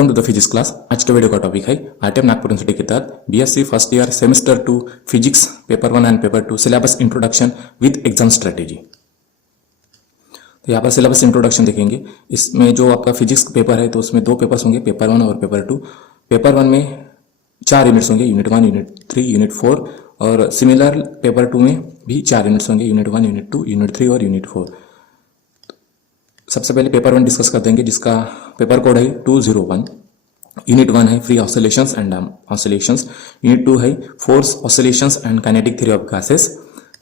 Welcome to the physics class. आज के video का टॉपिक है आईटीएम नागपुर यूनिवर्सिटी के तहत BSc first year semester 2 physics paper 1 and paper 2 syllabus introduction with exam strategy. तो यहाँ पर सिलेबस इंट्रोडक्शन देखेंगे। इसमें जो आपका फिजिक्स पेपर है तो उसमें दो पेपर्स होंगे, पेपर 1 और पेपर 2। पेपर 1 में 4 यूनिट्स होंगे, यूनिट 1, यूनिट 3, यूनिट 4, और सिमिलर पेपर 2 में भी 4 यूनिट्स होंगे, यूनिट 1, यूनिट 2, यूनिट 3 और यूनिट 4। सबसे पहले पेपर 1 डिस्कस कर देंगे, जिसका पेपर कोड है 201। यूनिट 1 है free oscillations and oscillations. Unit 2 है force oscillations and kinetic theory of gases.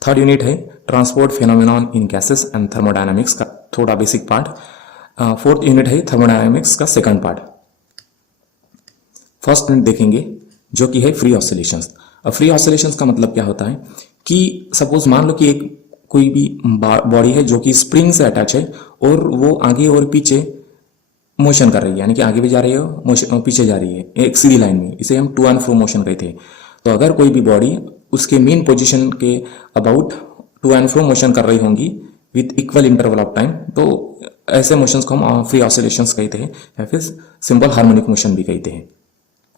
Third unit है transport phenomenon in gases and thermodynamics का थोड़ा बेसिक पार्ट। फोर्थ यूनिट है थर्मोडायनामिक्स का सेकंड पार्ट। फर्स्ट यूनिट देखेंगे जो कि है फ्री ऑसिलेशंस। अब फ्री ऑसिलेशंस का मतलब क्या होता है कि सपोज मान लो कि एक कोई भी बॉडी है जो कि स्प्रिंग से अटैच है और वो आगे और पीछे मोशन कर रही है, यानी कि आगे भी जा रही है मोशन पीछे जा रही है एक सीधी लाइन में। इसे हम टू एंड फ्रो मोशन कहते हैं। तो अगर कोई भी बॉडी उसके मेन पोजीशन के about to and fro motion कर रही होंगी with equal interval of time, तो ऐसे मोशंस को हम फ्री ऑसिलेशंस कहते हैं या फिर सिंपल हार्मोनिक मोशन भी कहते हैं।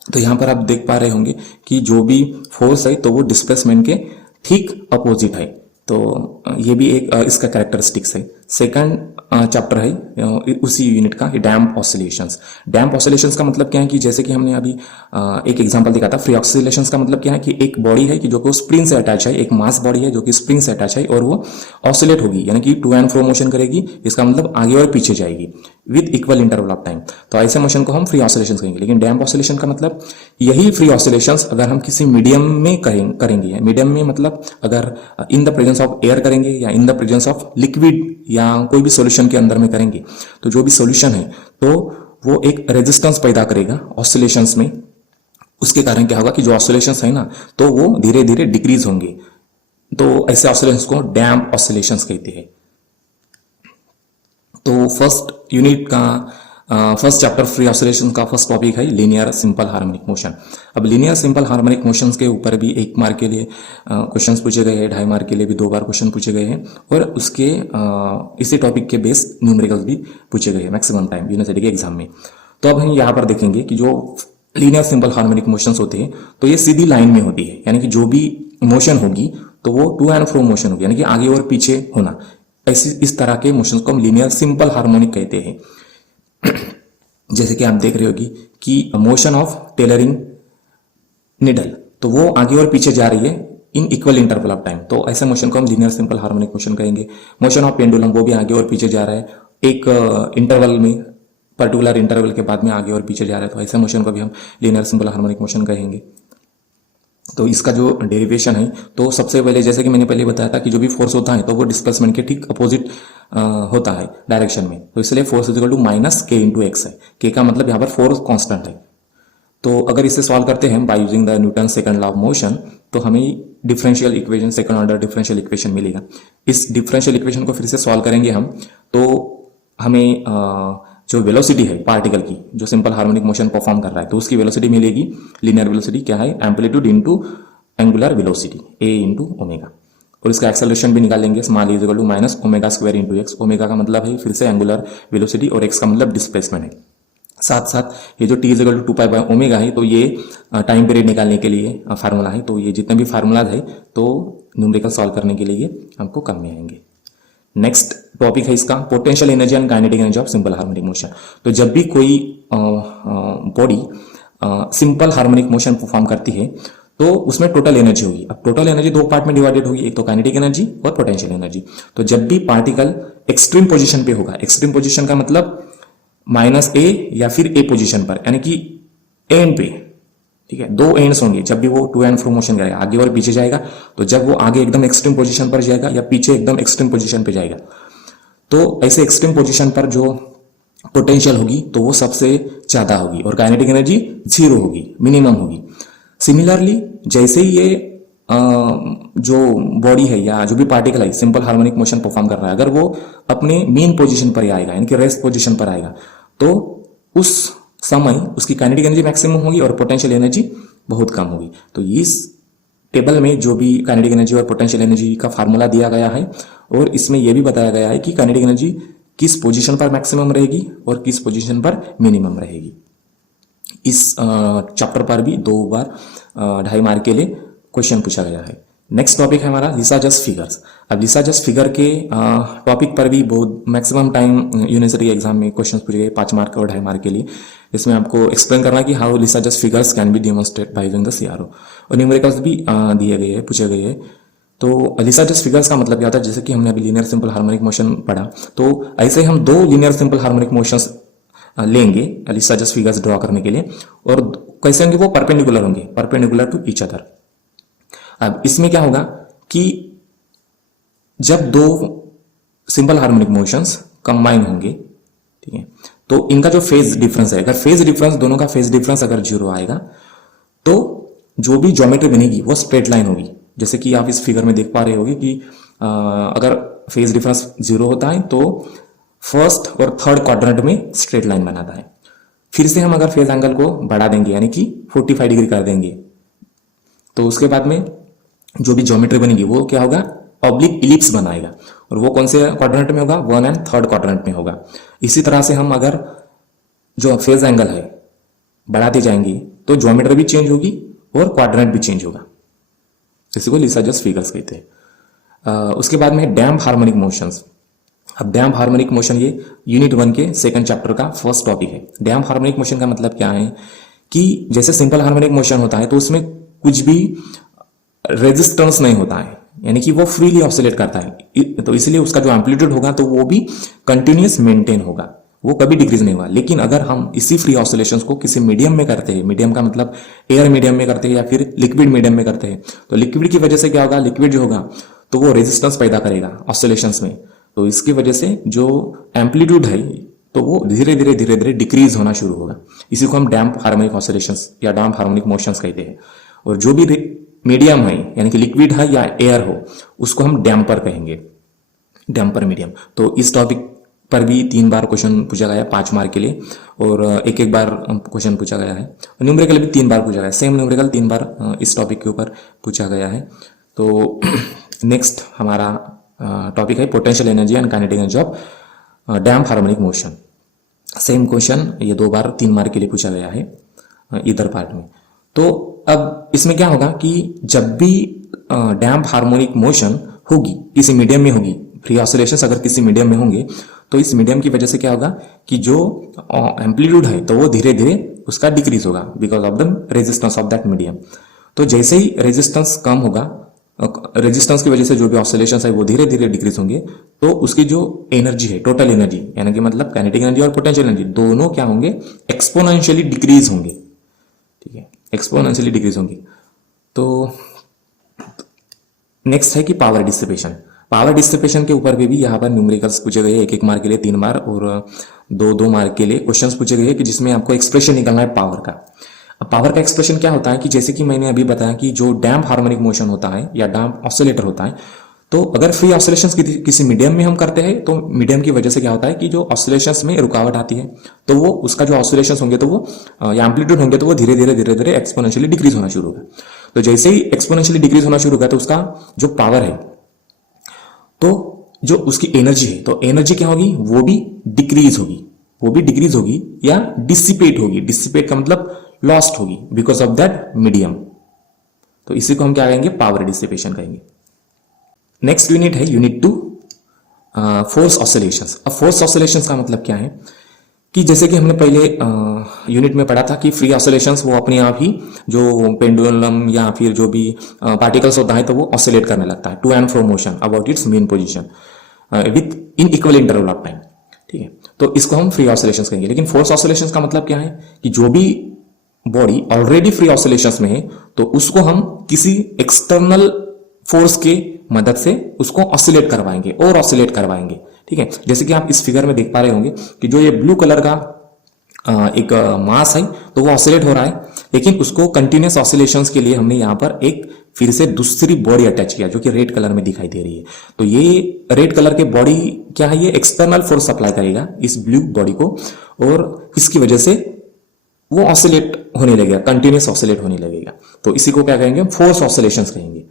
तो यहाँ पर आप देख पा रहे होंगे कि जो भी फोर्स है तो वो डिस्प्लेसमेंट के ठीक अपोजिट है। तो ये भी एक इसका कैरेक्टरिस्टिक्स है। सेकंड चैप्टर है उसी यूनिट का डैम्प ऑसिलेशंस। डैम्प ऑसिलेशंस का मतलब क्या है कि जैसे कि हमने अभी एक एग्जांपल दिखा था, फ्री ऑसिलेशंस का मतलब क्या है कि एक बॉडी है कि जो कि स्प्रिंग से अटैच है, एक मास बॉडी है जो कि स्प्रिंग से अटैच है और वो ऑसिलेट होगी, यानी कि टू एंड फ्रो मोशन करेगी। इसका मतलब आगे और पीछे जाएगी with equal interval of time. तो ऐसे मोशन को हम फ्री ऑसिलेशंस कहेंगे। लेकिन डैम्प ऑसिलेशन का मतलब यही फ्री ऑसिलेशंस अगर हम किसी मीडियम में करेंगे। मीडियम में मतलब अगर in the presence of air करेंगे या in the presence of liquid या कोई भी सॉल्यूशन के अंदर में करेंगे, तो जो भी सॉल्यूशन है तो वो एक रेजिस्टेंस पैदा करेगा ऑसिलेशंस में। उसके कारण क्या होगा कि जो ऑसिलेशंस है ना तो वो धीरे धीरे डिक्रीज होंगे। तो ऐसे ऑसिलेशंस को डैम्प ऑसिलेशंस कहते हैं। तो फर्स्ट यूनिट का फर्स्ट चैप्टर फ्री ऑसिलेशन का फर्स्ट टॉपिक है लीनियर सिंपल हार्मोनिक मोशन। अब लीनियर सिंपल हार्मोनिक मोशंस के ऊपर भी 1 मार्क के लिए क्वेश्चंस पूछे गए हैं, 2.5 मार्क के लिए भी 2 बार क्वेश्चन पूछे गए हैं, और उसके इसी टॉपिक के बेस न्यूमेरिकल्स भी पूछे गए हैं मैक्सिमम टाइम यूनिवर्सिटी के एग्जाम में। तो अब हम यहाँ पर देखेंगे कि जो लीनियर सिंपल हार्मोनिक मोशंस होते हैं तो ये सीधी लाइन में होती है, यानी कि जो भी मोशन होगी तो वो टू एंड फ्रो मोशन होगी, यानी कि आगे और पीछे होना। ऐसी इस तरह के मोशन को हम लीनियर सिंपल हार्मोनिक कहते हैं। जैसे कि आप देख रहे होगी कि मोशन ऑफ टेलरिंग निडल, तो वो आगे और पीछे जा रही है इन इक्वल इंटरवल ऑफ टाइम, तो ऐसे मोशन को हम लीनियर सिंपल हार्मोनिक मोशन कहेंगे। मोशन ऑफ पेंडुलम, वो भी आगे और पीछे जा रहा है एक इंटरवल में, पर्टिकुलर इंटरवल के बाद में आगे और पीछे जा रहा है, तो ऐसे मोशन को भी हम लीनियर सिंपल हार्मोनिक मोशन कहेंगे। तो इसका जो डेरिवेशन है तो सबसे पहले जैसे कि मैंने पहले बताया था कि जो भी फोर्स होता है तो वो डिस्प्लेसमेंट के ठीक अपोजिट होता है डायरेक्शन में। तो इसलिए force is equal to minus k into x है। के का मतलब यहाँ पर फोर्स कांस्टेंट है। तो अगर इसे सॉल्व करते हैं by using the Newton second law of motion तो हमें differential equation, second order differential equation मिलेगा। इस डिफरेंशियल इक्वेशन को फिर से सॉल्व करेंगे हम, तो हमें जो वेलोसिटी है पार्टिकल की जो सिंपल हार्मोनिक मोशन परफॉर्म कर रहा है तो उसकी वेलोसिटी मिलेगी। लीनियर वेलोसिटी क्या है, amplitude into angular velocity a into omega. और इसका एक्सेलरेशन भी निकालेंगे, small is equal to minus omega square into x. Omega का मतलब है फिर से एंगुलर वेलोसिटी और एक्स का मतलब डिस्प्लेसमेंट है। साथ साथ ये जो T is equal to 2 pi by omega है तो ये टाइम पीरियड निकालने के लिए फार्मूला है। तो ये जितने भी फार्मूलाज है तो न्यूमेरिकल सॉल्व करने के लिए हमको काम में आएंगे। नेक्स्ट टॉपिक है इसका potential energy and kinetic energy of simple harmonic motion. तो जब भी कोई body simple harmonic motion perform करती है तो उसमें टोटल एनर्जी होगी। अब टोटल एनर्जी 2 पार्ट में डिवाइडेड होगी, एक तो काइनेटिक एनर्जी और पोटेंशियल एनर्जी। तो जब भी पार्टिकल एक्सट्रीम पोजीशन पे होगा, एक्सट्रीम पोजीशन का मतलब माइनस ए या फिर ए पोजीशन पर, यानी कि एंड पे, ठीक है, 2 एंड्स होंगे। जब भी वो टू एंड फ्रो मोशन करेगा आगे और पीछे जाएगा, तो जब वो आगे एकदम एक्सट्रीम पोजीशन पर जाएगा या पीछे एकदम एक्सट्रीम पोजीशन पे जाएगा, तो ऐसे एक्सट्रीम पोजीशन पर जो पोटेंशियल होगी तो वो सबसे ज्यादा होगी और काइनेटिक एनर्जी 0 होगी, मिनिमम होगी। सिमिलरली जैसे ही ये जो बॉडी है या जो भी पार्टिकल है सिंपल हार्मोनिक मोशन परफॉर्म कर रहा है, अगर वो अपने मेन पोजीशन पर आएगा, यानी कि रेस्ट पोजीशन पर आएगा, तो उस समय उसकी काइनेटिक एनर्जी मैक्सिमम होगी और पोटेंशियल एनर्जी बहुत कम होगी। तो इस टेबल में जो भी काइनेटिक एनर्जी और पोटेंशियल एनर्जी का फार्मूला दिया गया है और इसमें यह भी बताया गया है कि काइनेटिक एनर्जी किस पोजीशन पर मैक्सिमम रहेगी और किस पोजीशन पर मिनिमम रहेगी। इस चैप्टर पर भी 2 बार 2.5 मार्क के लिए क्वेश्चन पूछा गया है। नेक्स्ट टॉपिक है हमारा लिसाजस फिगर्स। अब लिसाजस फिगर के टॉपिक पर भी बहुत मैक्सिमम टाइम यूनिवर्सिटी एग्जाम में क्वेश्चन पूछे गए 5 मार्क और 2.5 मार्क के लिए। इसमें आपको एक्सप्लेन करना है कि how Lissajous figures can be demonstrate by using the CRO, और न्यूमेरिकल्स भी दिए गए हैं, पूछे गए हैं। तो लिसाजस फिगर्स का मतलब क्या होता है, जैसे कि हमने अभी लीनियर सिंपल हार्मोनिक मोशन पढ़ा, तो ऐसे ही हम 2 लीनियर सिंपल हार्मोनिक मोशंस लेंगे लिसाजस फिगर्स ड्रॉ करने के लिए, और कैसे होंगे वो परपेंडिकुलर होंगे, परपेंडिकुलर टू ईच अदर। अब इसमें क्या होगा कि जब 2 सिंपल हार्मोनिक मोशंस कंबाइन होंगे, ठीक है, तो इनका जो फेज डिफरेंस है, अगर फेज डिफरेंस, दोनों का फेज डिफरेंस अगर 0 आएगा तो जो भी ज्योमेट्री बनेगी वो स्ट्रेट लाइन होगी। जैसे कि आप इस फिगर में देख पा रहे होगे कि अगर फेज डिफरेंस 0 होता है तो फर्स्ट और थर्ड क्वाड्रेंट में स्ट्रेट लाइन बनाता है। फिर से हम अगर फेज एंगल को बढ़ा देंगे यानी कि 45 डिग्री कर देंगे, तो उसके बाद में जो भी ज्योमेट्री बनेगी वो क्या होगा, ऑब्लिक इलिप्स बनाएगा, और वो कौन से क्वाड्रेंट में होगा, 1 एंड 3rd क्वाड्रेंट में होगा। इसी तरह से हम अगर जो फेज एंगल है बढ़ाते जाएंगे तो ज्योमेट्री भी चेंज होगी और क्वाड्रेंट भी चेंज होगा। इसी को लिसाजस फिगर्स कहते हैं। उसके बाद में डैम्प हार्मोनिक मोशंस। अब डैम्प हार्मोनिक मोशन ये यूनिट 1 के 2nd चैप्टर का फर्स्ट टॉपिक है। डैम्प हार्मोनिक मोशन का मतलब क्या है कि जैसे सिंपल हार्मोनिक मोशन होता है तो उसमें कुछ भी रेजिस्टेंस नहीं होता है, यानी कि वो फ्रीली ऑसिलेट करता है, तो इसलिए उसका जो एम्पलीट्यूड होगा तो वो भी कंटिन्यूस मेंटेन होगा, वो कभी डिक्रीज नहीं होगा। लेकिन अगर हम इसी फ्री ऑसिलेशंस को किसी मीडियम में करते हैं, मीडियम का मतलब एयर मीडियम में करते हैं या फिर लिक्विड मीडियम में करते हैं, तो लिक्विड की वजह से क्या होगा, लिक्विड जो होगा तो वो रेजिस्टेंस पैदा करेगा ऑसिलेशंस में, तो इसकी वजह से जो एम्पलीट्यूड है तो वो धीरे धीरे डिक्रीज होना शुरू होगा। इसी को हम डैम्प हार्मोनिक ऑसिलेशंस या डैम्प हार्मोनिक मोशंस कहते हैं। और जो भी मीडियम है यानी कि लिक्विड है या एयर हो उसको हम डैम्पर कहेंगे, डैम्पर मीडियम। तो इस टॉपिक पर भी 3 बार क्वेश्चन पूछा गया 5 मार्क के लिए, और एक बार क्वेश्चन पूछा गया है। न्यूमेरिकल भी 3 बार पूछा गया, सेम न्यूमेरिकल 3 बार इस टॉपिक के ऊपर पूछा गया है। तो नेक्स्ट हमारा टॉपिक है potential energy and kinetic energy of damp harmonic motion. Same question ये 2 बार 3 मार्क के लिए पूछा गया है इधर पार्ट में। तो अब इसमें क्या होगा कि जब भी डैम्प हार्मोनिक मोशन होगी किसी मीडियम में होगी, फ्री ऑसिलेशंस अगर किसी मीडियम में होंगे तो इस मीडियम की वजह से क्या होगा कि जो एम्पलीट्यूड है तो वो धीरे धीरे उसका डिक्रीज होगा because of the resistance of that medium. तो जैसे ही रेजिस्टेंस कम होगा, रेजिस्टेंस की वजह से जो भी ऑसिलेशंस है वो धीरे धीरे डिक्रीज होंगे, तो उसकी जो एनर्जी है, टोटल एनर्जी यानी कि मतलब काइनेटिक एनर्जी और पोटेंशियल एनर्जी दोनों क्या होंगे, एक्सपोनेंशियली डिक्रीज होंगे, ठीक है, एक्सपोनेंशियली डिक्रीज होंगे। तो नेक्स्ट है कि पावर डिसिपेशन। पावर डिसिपेशन के ऊपर भी यहाँ पर न्यूमेरिकल्स पूछे गए 1-1 मार्क के लिए 3 बार, और 2-2 मार्क के लिए क्वेश्चंस पूछे गए कि जिसमें आपको एक्सप्रेशन निकालना है पावर का। अब पावर का एक्सप्रेशन क्या होता है कि जैसे कि मैंने अभी बताया कि जो डैम्प हार्मोनिक मोशन होता है या डैम्प ऑसिलेटर होता है, तो अगर फ्री ऑसिलेशंस किसी मीडियम में हम करते हैं तो मीडियम की वजह से क्या होता है कि जो ऑसिलेशंस में रुकावट आती है तो वो उसका जो ऑसिलेशंस होंगे तो वो या एम्पलीट्यूड होंगे तो वो धीरे धीरे एक्सपोनेंशियली डिक्रीज होना शुरू होगा। तो जैसे ही एक्सपोनेंशियली डिक्रीज होना शुरू होगा तो उसका जो पावर है तो जो उसकी एनर्जी है तो एनर्जी क्या होगी, वो भी डिक्रीज होगी, वो भी डिक्रीज होगी या डिसिपेट होगी। डिसिपेट का मतलब लॉस्ट होगी बिकॉज ऑफ दैट मीडियम। तो इसी को हम क्या कहेंगे, पावर डिसिपेशन कहेंगे। नेक्स्ट यूनिट है यूनिट 2 फोर्स ऑसिलेशंस। अब फोर्स ऑसिलेशंस का मतलब क्या है कि जैसे कि हमने पहले यूनिट में पढ़ा था कि फ्री ऑसिलेशंस वो अपने आप ही जो पेंडुलम या फिर जो भी पार्टिकल्स होता है तो वो ऑसिलेट करने लगता है to and fro motion about its main position within equal interval of time, ठीक है। तो इसको हम फ्री ऑसिलेशंस कहेंगे। लेकिन फोर्स ऑसिलेशंस का मतलब क्या है कि जो भी बॉडी ऑलरेडी फ्री ऑसिलेशंस में है तो उसको हम किसी एक्सटर्नल फोर्स के मदद से उसको ऑसिलेट करवाएंगे और ऑसिलेट करवाएंगे, ठीक है। जैसे कि आप इस फिगर में देख पा रहे होंगे कि जो ये ब्लू कलर का एक मास है तो वो ऑसिलेट हो रहा है, लेकिन उसको कंटिन्यूस ऑसिलेशंस के लिए हमने यहाँ पर एक फिर से दूसरी बॉडी अटैच किया जो कि रेड कलर में दिखाई दे रही है। तो ये रेड कलर के बॉडी क्या है, ये एक्सटर्नल फोर्स अप्लाई करेगा इस ब्लू बॉडी को और इसकी वजह से वो ऑसिलेट होने लगेगा, कंटिन्यूस ऑसिलेट होने लगेगा। तो इसी को क्या कहेंगे, फोर्स ऑसिलेशंस कहेंगे।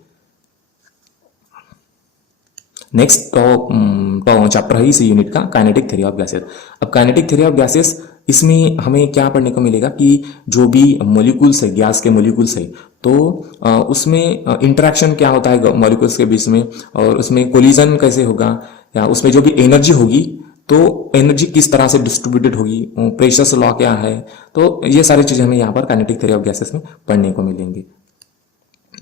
नेक्स्ट चैप्टर है इस यूनिट का काइनेटिक थ्योरी ऑफ गैसेस। अब काइनेटिक थ्योरी ऑफ गैसेस इसमें हमें क्या पढ़ने को मिलेगा कि जो भी मॉलिक्यूल्स है, गैस के मॉलिक्यूल्स है, तो उसमें इंटरेक्शन क्या होता है मॉलिक्यूल्स के बीच में, और उसमें कोलिजन कैसे होगा, या उसमें जो भी एनर्जी होगी तो एनर्जी किस तरह से डिस्ट्रीब्यूटेड होगी, प्रेशर लॉ क्या है। तो ये सारी चीजें हमें यहाँ पर काइनेटिक थ्योरी ऑफ गैसेस में पढ़ने को मिलेंगी।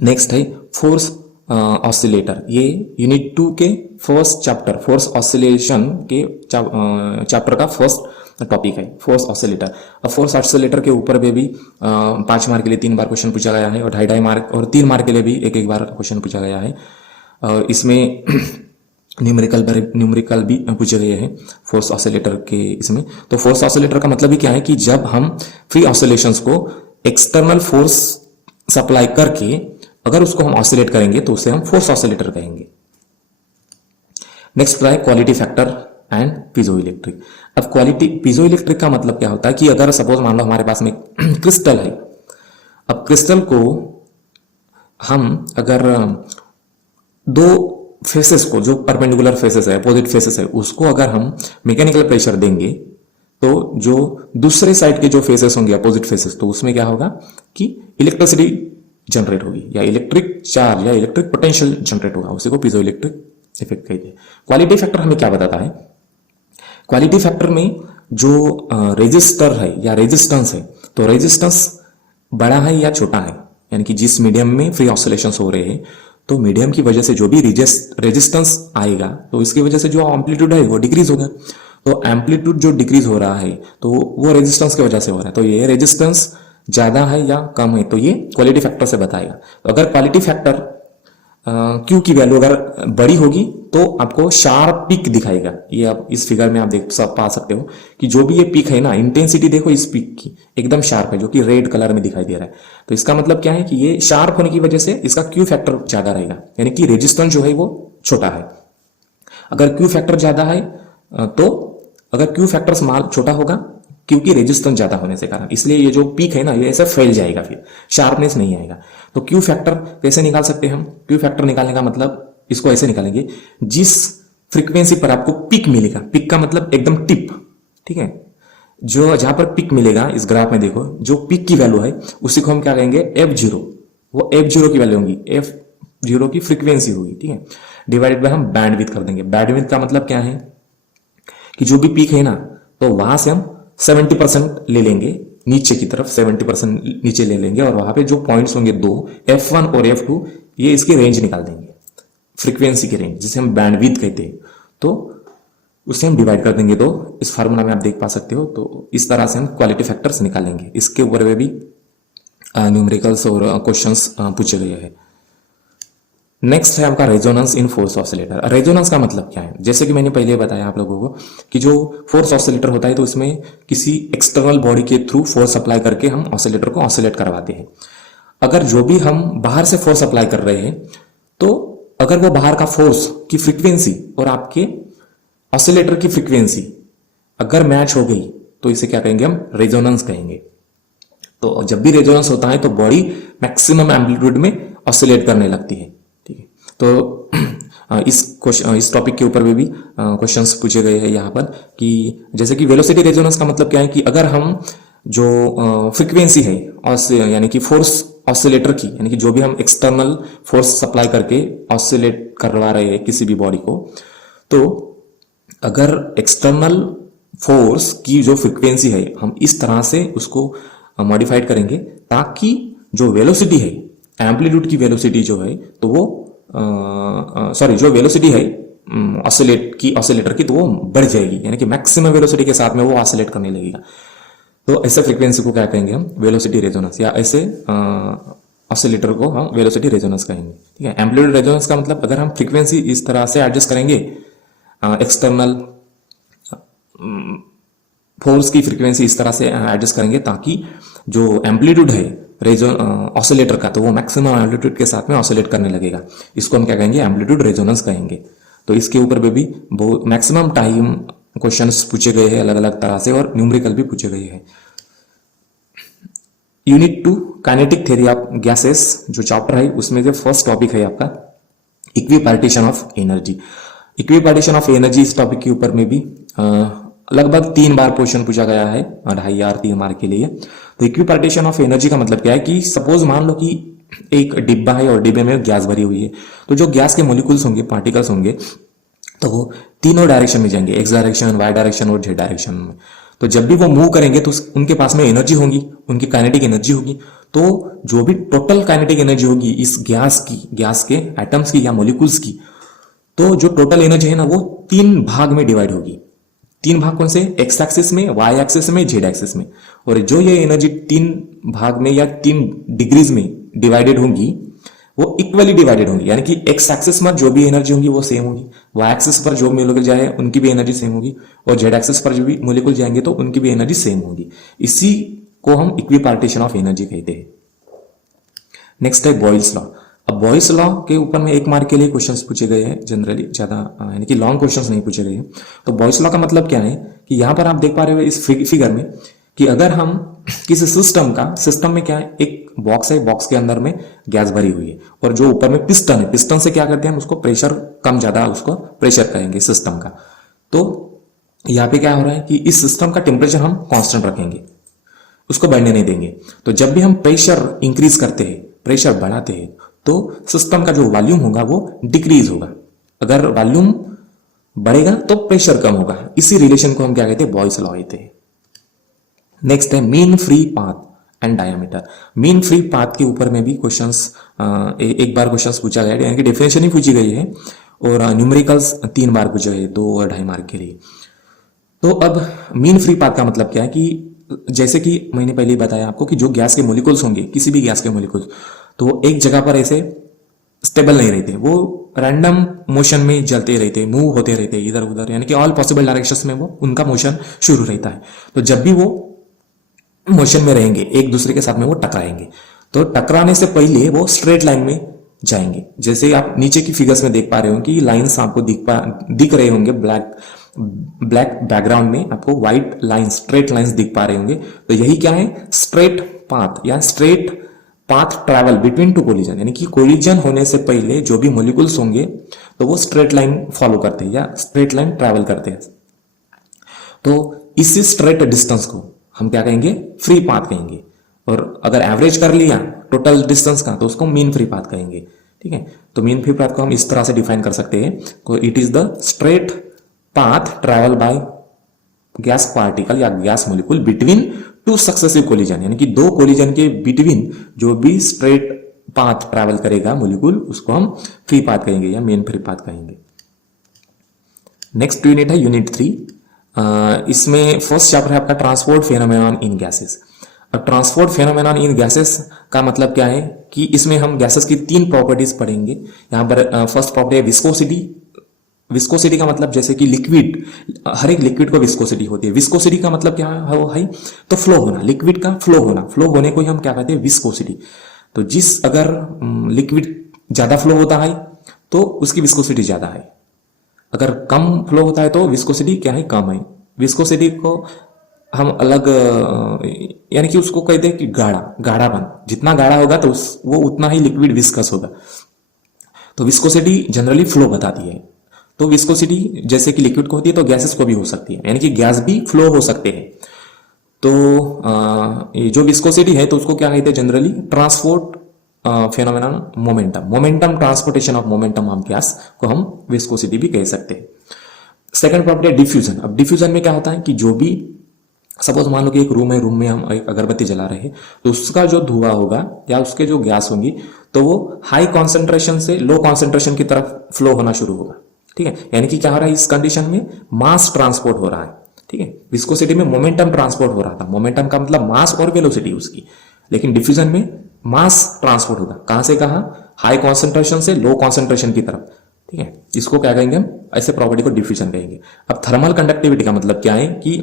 नेक्स्ट है फोर्स ऑसिलेटर। ये यूनिट 2 के फर्स्ट चैप्टर फोर्स ऑसिलेशन के चैप्टर का फर्स्ट टॉपिक है, फोर्स ऑसिलेटर। अब फोर्स ऑसिलेटर के ऊपर भी 5 मार्क के लिए 3 बार क्वेश्चन पूछा गया है, और 2.5 मार्क और 3 मार्क के लिए भी एक बार क्वेश्चन पूछा गया है। इसमें न्यूमेरिकल भी पूछे गए हैं फोर्स ऑसिलेटर के इसमें। तो फोर्स ऑसिलेटर का मतलब ही क्या है कि जब हम फ्री ऑसिलेशंस को एक्सटर्नल फोर्स सप्लाई करके अगर उसको हम ऑसिलेट करेंगे तो उसे हम फोर्स ऑसिलेटर कहेंगे। नेक्स्ट है क्वालिटी फैक्टर एंड पीजोइलेक्ट्रिक। अब क्वालिटी पीजोइलेक्ट्रिक का मतलब क्या होता है कि अगर सपोज मान लो हमारे पास में क्रिस्टल है, अब क्रिस्टल को हम अगर दो फेसेस को, जो परपेंडिकुलर फेसेस है, अपोजिट फेसेस है, उसको अगर हम मैकेनिकल प्रेशर देंगे तो जो दूसरे साइड के जो फेसेस होंगे अपोजिट फेसेस, तो उसमें क्या होगा कि इलेक्ट्रिसिटी जनरेट होगी, या इलेक्ट्रिक चार्ज या इलेक्ट्रिक पोटेंशियल जनरेट होगा, उसी को पीजो इलेक्ट्रिक इफेक्ट कहते हैं। क्वालिटी फैक्टर हमें क्या बताता है? क्वालिटी फैक्टर में जो रेजिस्टर है या रेजिस्टेंस है, तो रेजिस्टेंस बड़ा है या छोटा है, यानी कि जिस मीडियम में फ्री ऑसिलेशंस हो रहे हैं, तो मीडियम की वजह से जो भी रेजिस्टेंस आएगा तो इसकी वजह से जो एम्पलीट्यूड है वो डिक्रीज होगा। तो एम्पलीट्यूड जो डिक्रीज हो रहा है तो वो रेजिस्टेंस की वजह से हो रहा है। तो ये रेजिस्टेंस ज्यादा है या कम है, तो ये क्वालिटी फैक्टर से बताएगा। तो अगर क्वालिटी फैक्टर क्यू की वैल्यू अगर बड़ी होगी तो आपको शार्प पीक दिखाएगा। ये आप इस फिगर में आप देख पा सकते हो कि जो भी ये पीक है ना, इंटेंसिटी देखो इस पीक की एकदम शार्प है, जो कि रेड कलर में दिखाई दे रहा है। तो इसका मतलब क्या है कि ये शार्प होने की वजह से इसका क्यू फैक्टर ज्यादा रहेगा, यानी कि रेजिस्टेंस जो है वो छोटा है। अगर क्यू फैक्टर ज्यादा है तो अगर क्यू फैक्टर स्मॉल छोटा होगा क्योंकि रेजिस्टेंस ज्यादा होने से कारण, इसलिए ये जो पीक है ना ये ऐसे फैल जाएगा, फिर शार्पनेस नहीं आएगा। तो क्यू फैक्टर कैसे निकाल सकते हैं हम? क्यू फैक्टर निकालने का मतलब इसको ऐसे निकालेंगे, जिस फ्रीक्वेंसी पर आपको पिक मिलेगा, पिक का मतलब एकदम टिप, ठीक है, जो जहां पर पिक मिलेगा इस ग्राफ में देखो, जो पिक की वैल्यू है उसी को हम क्या कहेंगे? F0। वो F0 की वैल्यू होगी, F0 की फ्रीक्वेंसी होगी, ठीक है, डिवाइडेड बाय हम बैंडविड्थ कर देंगे। बैंडविड्थ का मतलब क्या है कि जो भी पीक है ना, तो वहां से हम 70% ले लेंगे, नीचे की तरफ 70% नीचे ले लेंगे, और वहां पे जो पॉइंट्स होंगे दो, F1 और F2, ये इसकी रेंज निकाल देंगे, फ्रीक्वेंसी की रेंज, जिसे हम बैंडविड्थ कहते हैं। तो उससे हम डिवाइड कर देंगे, तो इस फार्मूला में आप देख पा सकते हो। तो इस तरह से हम क्वालिटी फैक्टर्स निकालेंगे। इसके ऊपर में भी न्यूमेरिकल्स और क्वेश्चंस पूछे गए हैं। नेक्स्ट है आपका resonance in force oscillator. Resonance का मतलब क्या है? जैसे कि मैंने पहले बताया आप लोगों को कि जो फोर्स ऑसिलेटर होता है तो उसमें किसी एक्सटर्नल बॉडी के थ्रू फोर्स अप्लाई करके हम ऑसिलेटर को ऑसिलेट करवाते हैं। अगर जो भी हम बाहर से फोर्स अप्लाई कर रहे हैं, तो अगर वो बाहर का फोर्स की फ्रीक्वेंसी और आपके ऑसिलेटर की फ्रीक्वेंसी अगर मैच हो गई तो इसे क्या कहेंगे? हम रेजोनेंस कहेंगे। तो जब भी रेजोनेंस होता है तो बॉडी मैक्सिमम एम्पलीट्यूड में ऑसिलेट करने लगती है, ठीक है। तो इस टॉपिक के ऊपर भी क्वेश्चंस पूछे गए हैं यहाँ पर कि जैसे कि वेलोसिटी रेजोनेंस का मतलब क्या है कि अगर हम जो फ्रीक्वेंसी है यानी कि फोर्स ऑसिलेटर की, यानी कि जो भी हम एक्सटर्नल फोर्स सप्लाई करके ऑसिलेट करवा रहे हैं किसी भी बॉडी को, तो अगर एक्सटर्नल फोर्स की जो फ्रीक्वेंसी है हम इस तरह से उसको मॉडिफाइड करेंगे ताकि जो वेलोसिटी है, एम्पलीट्यूड की वेलोसिटी जो है, तो वो जो वेलोसिटी है ऑसिलेटर की, तो वो बढ़ जाएगी, यानी कि मैक्सिमम वेलोसिटी के साथ में वो ऑसिलेट करने लगेगा। तो ऐसे फ्रीक्वेंसी को क्या कहेंगे? हम वेलोसिटी रेजोनेंस, या ऐसे ऑसिलेटर को हम वेलोसिटी रेजोनेंस कहेंगे, ठीक है। एम्पलीट्यूड रेजोनेंस का मतलब अगर हम फ्रीक्वेंसी इस तरह से एडजस्ट करेंगे, एक्सटर्नल फोर्स की फ्रीक्वेंसी इस तरह से एडजस्ट करेंगे ताकि जो एम्पलीट्यूड है ऑसिलेटर का, तो वो मैक्सिमम एम्पलीट्यूड के साथ में ऑसिलेट करने लगेगा। इसको हम क्या कहेंगे? एम्पलीट्यूड रेजोनेंस कहेंगे। तो इसके ऊपर भी बहुत मैक्सिमम टाइम क्वेश्चंस पूछे गए हैं अलग अलग तरह से, और न्यूमेरिकल भी पूछे गए हैं। Unit 2 kinetic theory of gases जो चैप्टर है उसमें जो फर्स्ट टॉपिक है आपका equipartition of energy. Equipartition of energy इस टॉपिक के ऊपर में भी लगभग 3 बार क्वेश्चन पूछा गया है 2.5 या 3 मार्क के लिए। तो इक्विपार्टीशन ऑफ एनर्जी का मतलब क्या है कि सपोज मान लो कि एक डिब्बा है और डिब्बे में गैस भरी हुई है, तो जो गैस के मोलिकुल्स होंगे, पार्टिकल्स होंगे, तो वो तीनों डायरेक्शन में जाएंगे, एक्स डायरेक्शन, वाई डायरेक्शन और जेड डायरेक्शन में। तो जब भी वो मूव करेंगे तो उनके पास में एनर्जी होगी, उनकी काइनेटिक एनर्जी होगी। तो जो भी टोटल काइनेटिक एनर्जी होगी इस गैस के एटम्स की या मोलिकुल्स की, तो जो टोटल एनर्जी है ना वो 3 भाग में डिवाइड होगी। 3 भाग कौन से? एक्स एक्सिस में, वाई एक्सिस में, जेड एक्सिस में। और जो ये एनर्जी 3 भाग में या 3 डिग्रीज में डिवाइडेड होंगी वो इक्वली डिवाइडेड होंगी, यानी कि एक्स एक्सिस पर जो भी एनर्जी होगी वो सेम होगी, वाई एक्सिस पर जो मोलिकुल जाए उनकी भी एनर्जी सेम होगी, और जेड एक्सिस पर जो भी मोलिकुल जाएंगे तो उनकी भी एनर्जी सेम होगी। इसी को हम इक्विपार्टीशन ऑफ एनर्जी कहते हैं। नेक्स्ट है बॉयल्स लॉ। अब बॉयल्स लॉ के ऊपर में 1 मार्क के लिए क्वेश्चंस पूछे गए हैं, जनरली ज्यादा यानी कि लॉन्ग क्वेश्चंस नहीं पूछे गए हैं। तो बॉयल्स लॉ का मतलब क्या है कि यहां पर आप देख पा रहे हो इस फिगर में कि अगर हम किसी सिस्टम में क्या है, एक बॉक्स है, बॉक्स के अंदर में गैस भरी हुई है, और जो ऊपर में पिस्टन है, पिस्टन से क्या करते हैं हम उसको प्रेशर कम ज्यादा उसको प्रेशर करेंगे सिस्टम का। तो यहाँ पे क्या हो रहा है कि इस सिस्टम का टेम्परेचर हम कांस्टेंट रखेंगे, उसको बढ़ने नहीं देंगे। तो जब भी हम प्रेशर इंक्रीज करते हैं, प्रेशर बढ़ाते हैं, तो सिस्टम का जो वॉल्यूम होगा वो डिक्रीज होगा। अगर वॉल्यूम बढ़ेगा तो प्रेशर कम होगा। इसी रिलेशन को हम क्या कहते हैं? बॉयल्स लॉ कहते हैं। नेक्स्ट है mean free path and diameter. Mean free path के ऊपर में भी क्वेश्चंस एक बार क्वेश्चंस पूछा गया है, यानी कि डेफिनेशन ही पूछी गई है, और न्यूमेरिकल्स 3 बार पूछे गए, 2 और 2.5 मार्क के लिए। तो अब मीन फ्री पाथ का मतलब क्या है कि जैसे कि मैंने पहले ही बताया आपको कि जो गैस के मोलिकुल्स होंगे, किसी भी गैस के मोलिकुल्स, तो वो एक जगह पर ऐसे स्टेबल नहीं रहते, वो रैंडम मोशन में चलते रहते, मूव होते रहते इधर उधर, यानी कि ऑल पॉसिबल डायरेक्शंस में वो उनका मोशन शुरू रहता है। तो जब भी वो मोशन में रहेंगे एक दूसरे के साथ में वो टकराएंगे, तो टकराने से पहले वो स्ट्रेट लाइन में जाएंगे। जैसे आप नीचे की फिगर्स में देख पा रहे हो कि लाइंस आपको दिख रहे होंगे, ब्लैक बैकग्राउंड में आपको व्हाइट लाइंस, स्ट्रेट लाइंस दिख पा रहे होंगे। तो यही क्या है? स्ट्रेट पाथ या straight path travel between two collision, यानी कि कोलिजन होने से पहले जो भी मोलिकुल्स होंगे तो वो स्ट्रेट लाइन फॉलो करते हैं या स्ट्रेट लाइन ट्रैवल करते हैं। तो इसी स्ट्रेट डिस्टेंस को हम क्या कहेंगे? फ्री पाथ कहेंगे। और अगर एवरेज कर लिया टोटल डिस्टेंस का तो उसको मीन फ्री पाथ कहेंगे। ठीक है, तो मीन फ्री पाथ को हम इस तरह से डिफाइन कर सकते हैं, it is the straight path travel by gas particle या gas molecule between 2 successive collision, यानी कि 2 कोलिजन के बिटवीन जो भी स्ट्रेट पाथ ट्रैवल करेगा मोलिक्यूल उसको हम फ्री पाथ कहेंगे या मेन फ्री पाथ कहेंगे। नेक्स्ट यूनिट है यूनिट 3। इसमें फर्स्ट चैप्टर है आपका ट्रांसपोर्ट फेनोमेनॉन इन गैसेस। अब ट्रांसपोर्ट फेनोमेनॉन इन गैसेस का मतलब क्या है कि इसमें हम गैसेस की 3 प्रॉपर्टीज पढ़ेंगे। यहां पर फर्स्ट प्रॉपर्टी है विस्कोसिटी। विस्कोसिटी का मतलब जैसे कि लिक्विड, हर एक लिक्विड को विस्कोसिटी होती है। विस्कोसिटी का मतलब क्या है? तो फ्लो होना, लिक्विड का फ्लो होना, फ्लो होने को ही हम क्या कहते हैं? विस्कोसिटी। तो अगर लिक्विड ज्यादा फ्लो होता है तो उसकी विस्कोसिटी ज्यादा है, अगर कम फ्लो होता है तो विस्कोसिटी क्या है? कम है। विस्कोसिटी को हम अलग यानी कि उसको कहते हैं कि गाढ़ापन, जितना गाढ़ा होगा तो वो उतना ही लिक्विड विस्कस होगा। तो विस्कोसिटी जनरली फ्लो बताती है। तो विस्कोसिटी जैसे कि लिक्विड को होती है तो गैसेस को भी हो सकती है, यानी कि गैस भी फ्लो हो सकते हैं। तो ये जो विस्कोसिटी है तो उसको क्या कहते हैं generally? Transport phenomenon momentum transportation of momentum of gas को हम विस्कोसिटी भी कह सकते हैं। सेकंड प्रॉपर्टी है डिफ्यूजन। अब डिफ्यूजन में क्या होता है कि जो भी सपोज मान लो कि एक रूम है, रूम में हम एक अगरबत्ती जला रहे हैं, तो उसका जो धुआं होगा या उसके जो गैस होंगी तो वो हाई कॉन्सेंट्रेशन से लो कॉन्सेंट्रेशन की तरफ फ्लो होना शुरू होगा। ठीक है, यानी कि क्या हो रहा है इस कंडीशन में? मास ट्रांसपोर्ट हो रहा है। ठीक है, विस्कोसिटी में मोमेंटम ट्रांसपोर्ट हो रहा था, मोमेंटम का मतलब मास और वेलोसिटी उसकी, लेकिन डिफ्यूजन में मास ट्रांसपोर्ट होगा। कहां से कहां? हाई कॉन्सेंट्रेशन से लो कॉन्सेंट्रेशन की तरफ। ठीक है, इसको क्या कहेंगे हम? ऐसे प्रॉपर्टी को डिफ्यूजन कहेंगे। अब थर्मल कंडक्टिविटी का मतलब क्या है कि